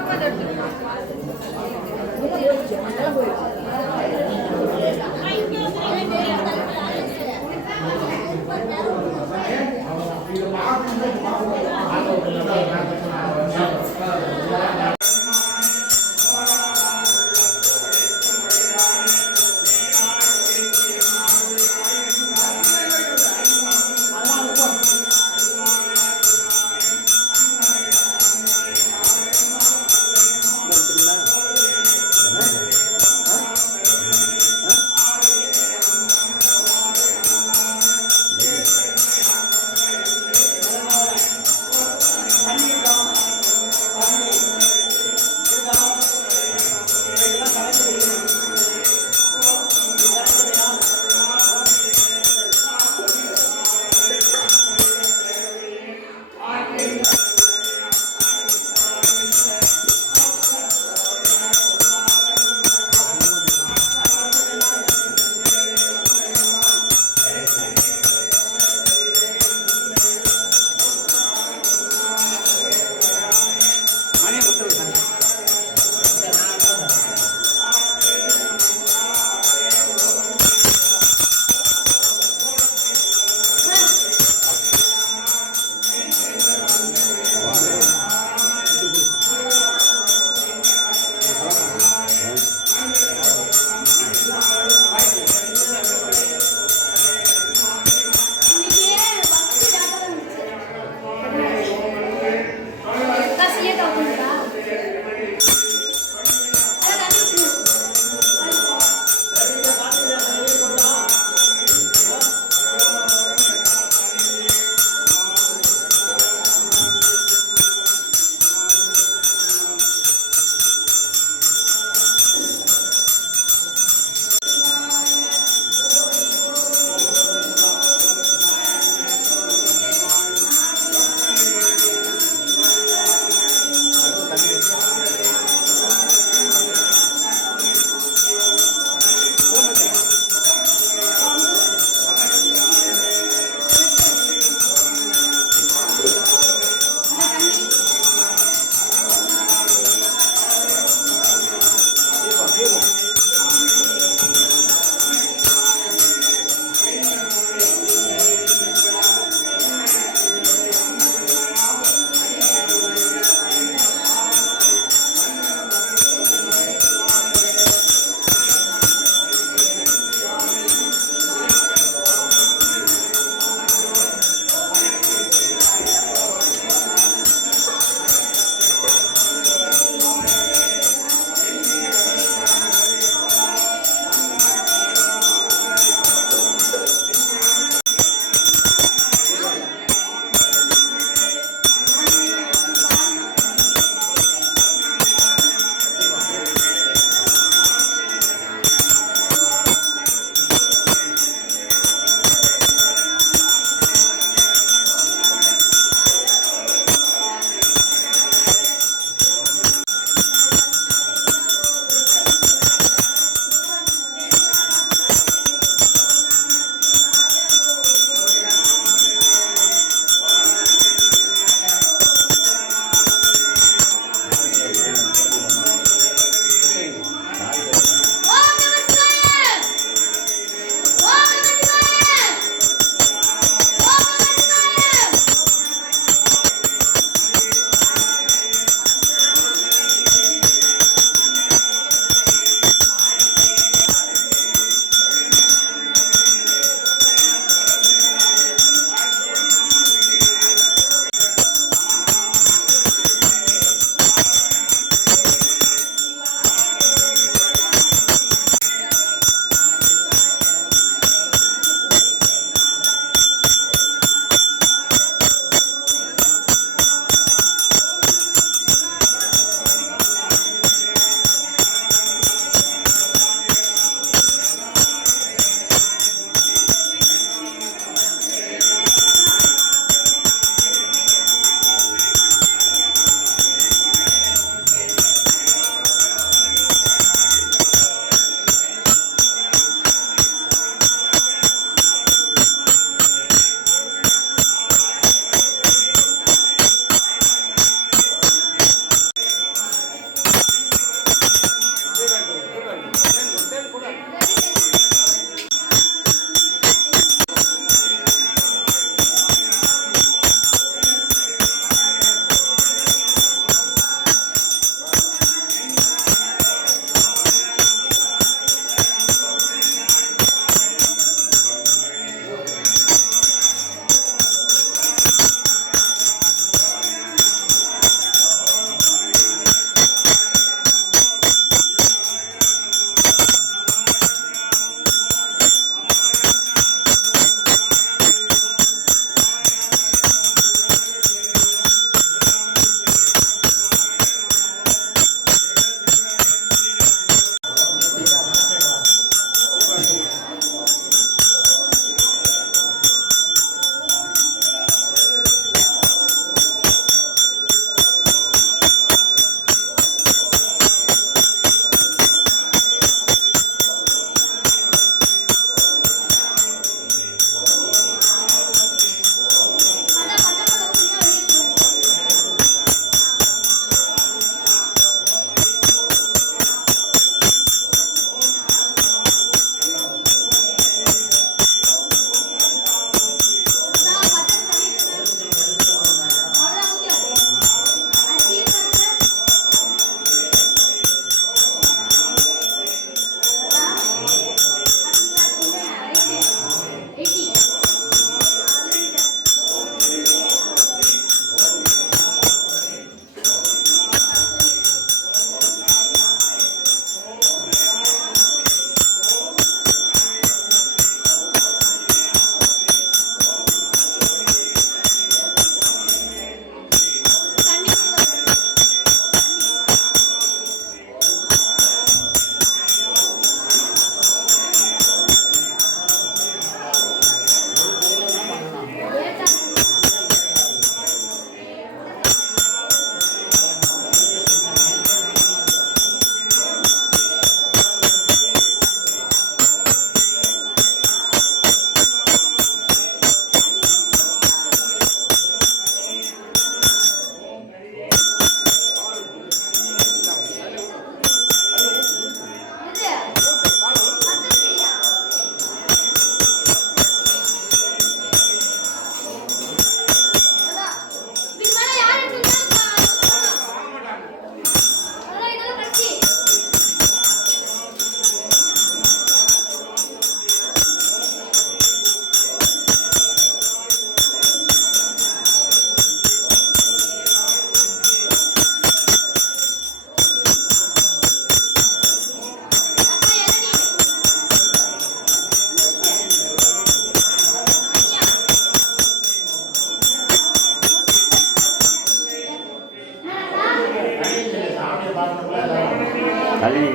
தள்ளி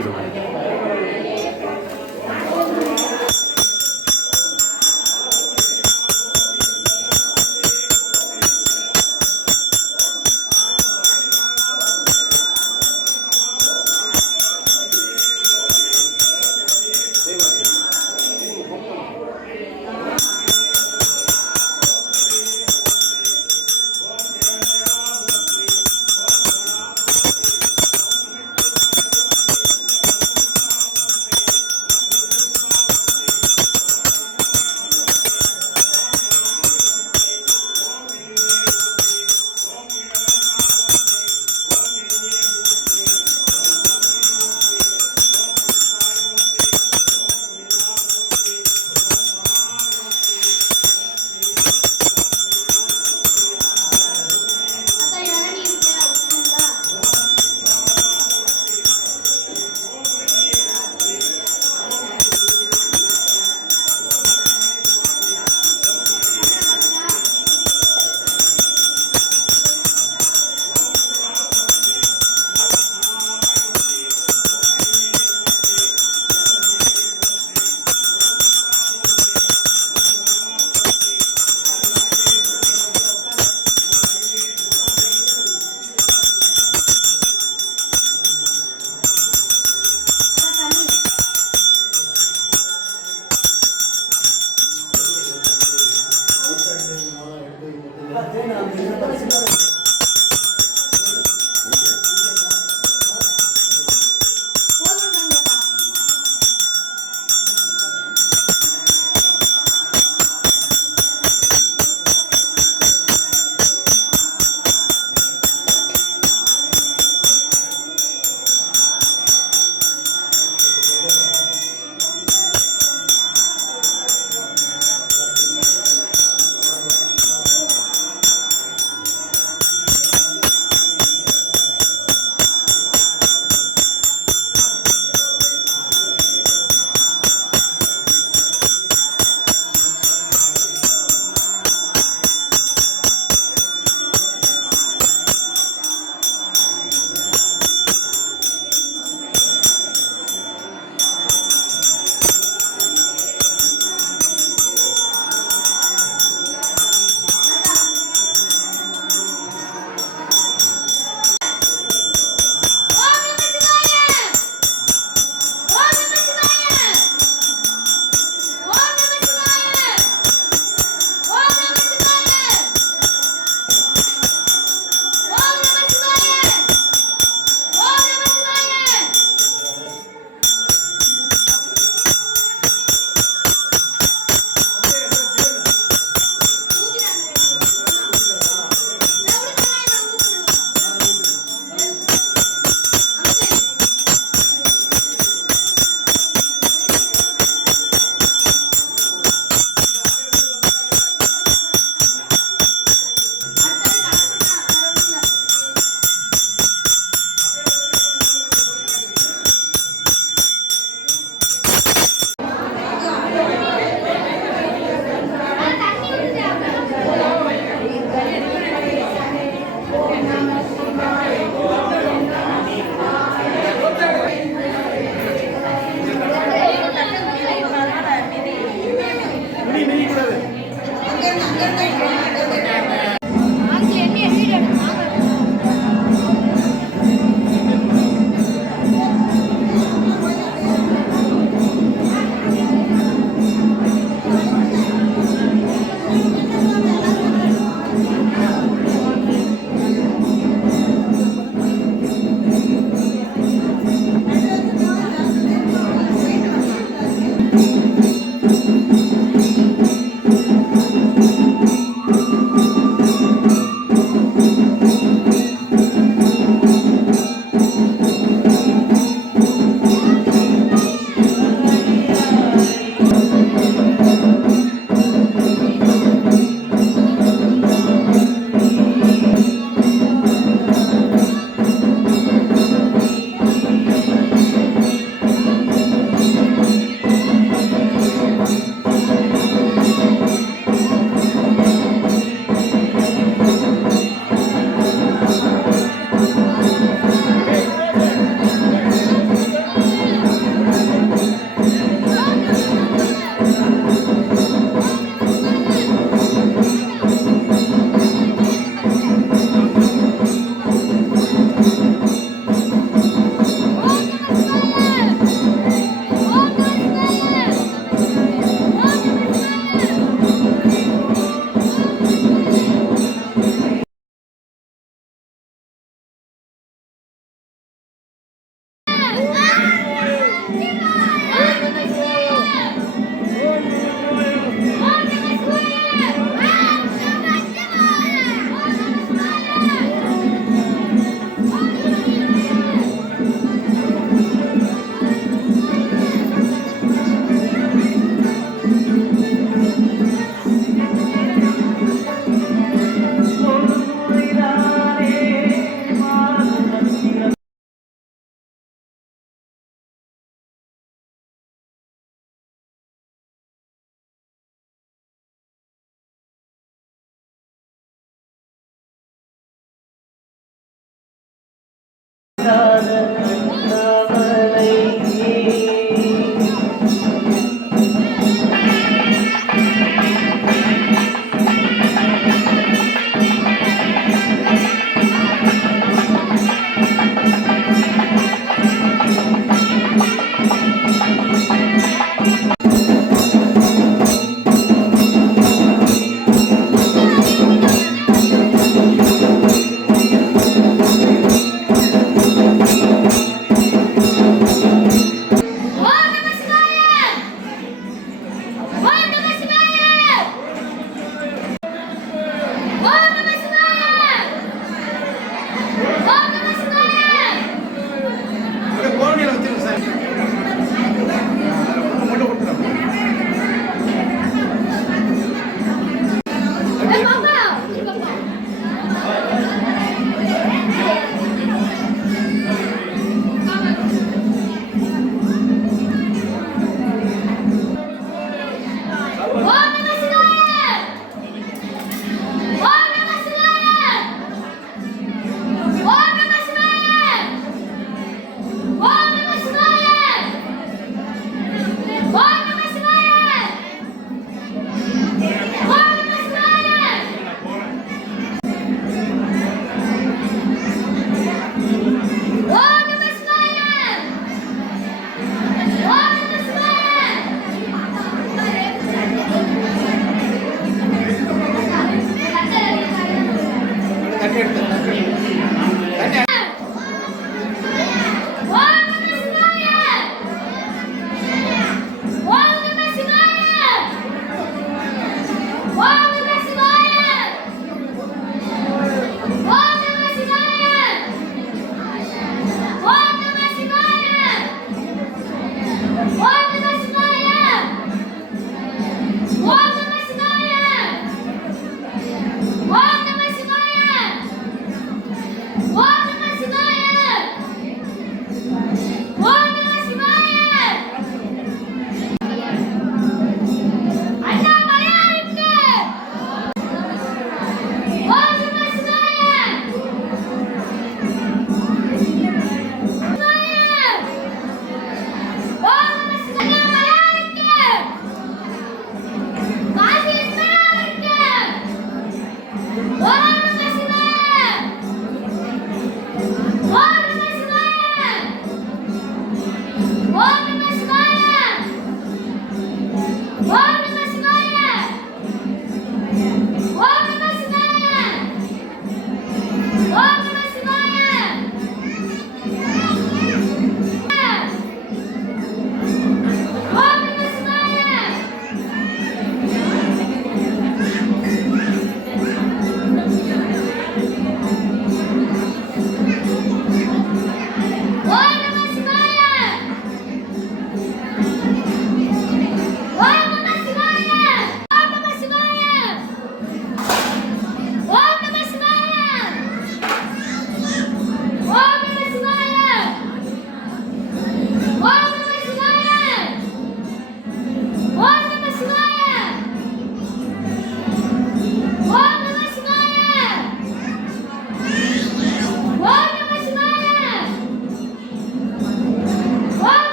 வற்றாத கண்ணாமலை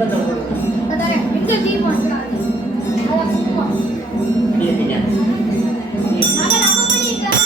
தீபத்தை போடுங்க. எங்க தீபம் அதான் குங்குமம். ஏத்திங்க. அத நம்ம பண்ணிக்கலாம்.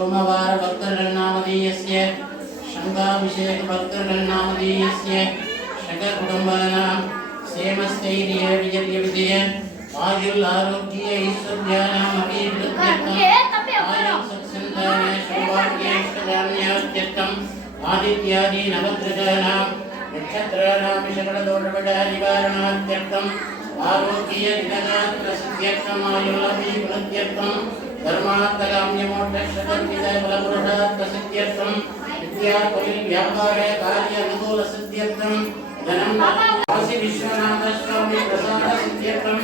सोमवार भक्तगणनामधीयस्य शङ्काभिषेक भक्तगणनामधीयस्य शककुटुम्बानां क्षेमस्थैर्य विजय आयुर् आरोग्य ऐश्वर्याणाम् अभिवृद्ध्यर्थम् आयुः सत्सन्तान सौभाग्यैश्वर्याण्यर्थम् आदित्यादि नवग्रहाणां नक्षत्राणां सकलदोषपीडानिवारणार्थम् आरोग्य दिनगात्रसिद्ध्यर्थम् आयुर्भिवृद्ध्यर्थम् धर्मार्थकाम्यमोक्षकल्पितफलपुरुषार्थसिद्ध्यर्थं विद्यापरिल व्यापार कार्य अनुकूल सिद्ध्यर्थं धनं काशी विश्वनाथ स्वामी प्रसाद सिद्ध्यर्थं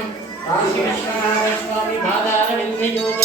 काशी विश्वनाथ स्वामी भादार विंध्य योग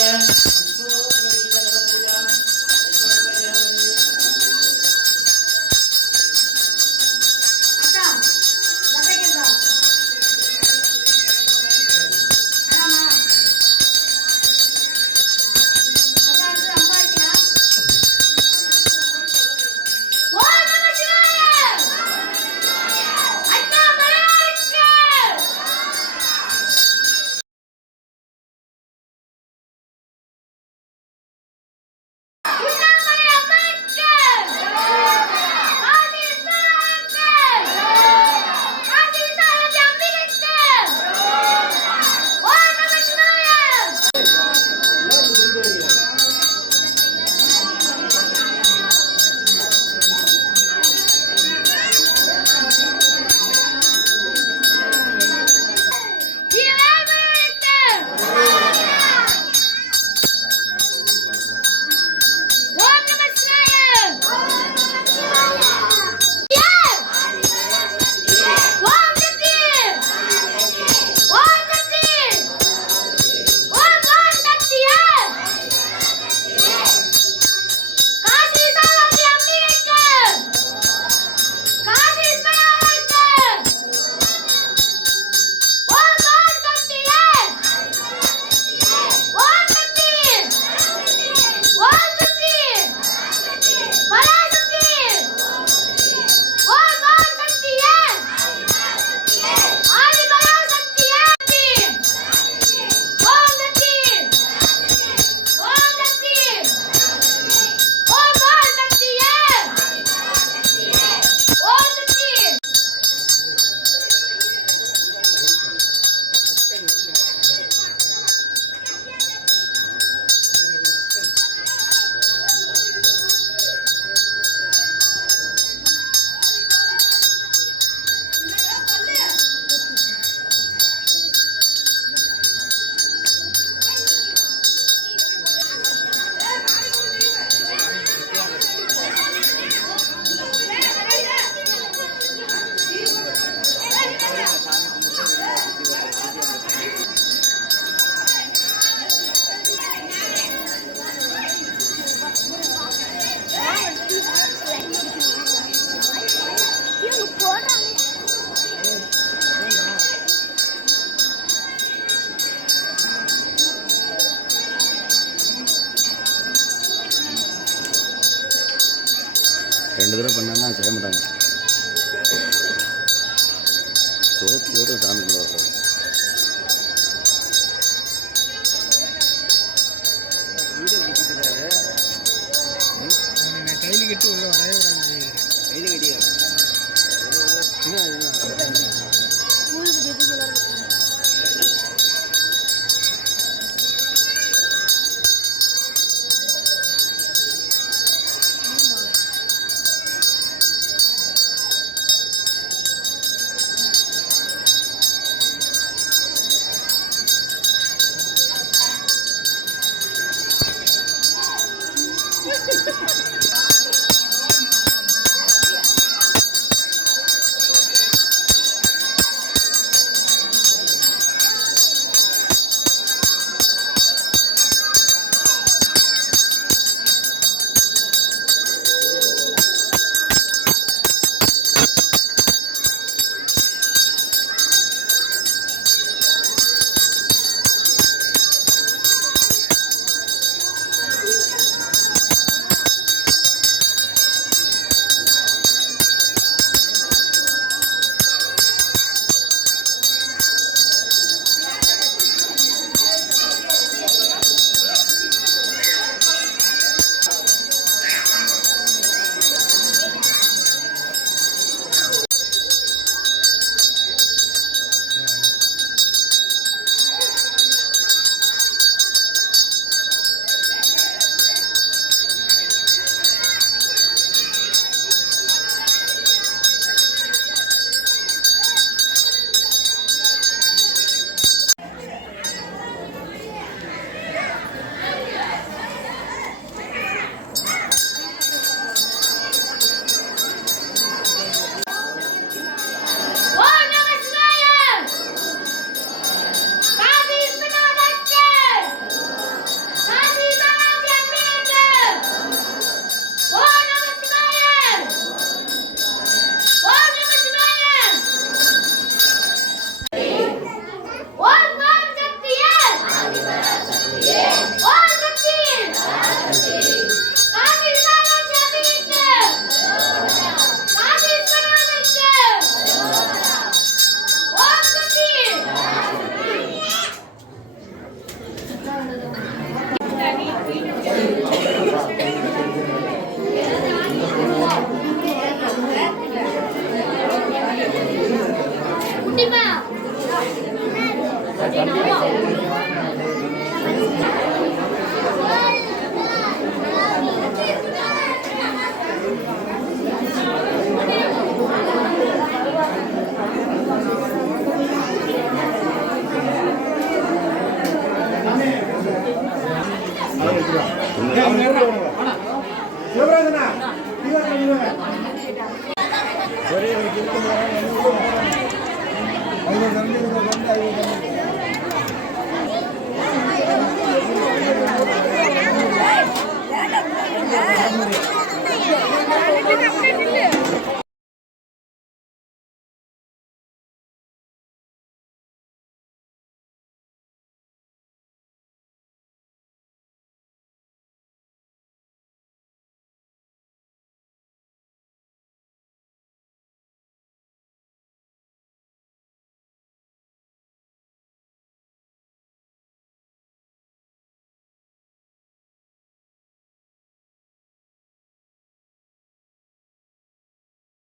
2 தடவை பண்ணான்னா செய்ய மாட்டாங்க. சோறு சாமி கூட வர்றாரு. கையில் கட்டி உள்ள வரவே விடாது. கையில் கட்டியா ஊருக்கு ஜெட்டி சொல்லுவாங்க. சிவராஜனா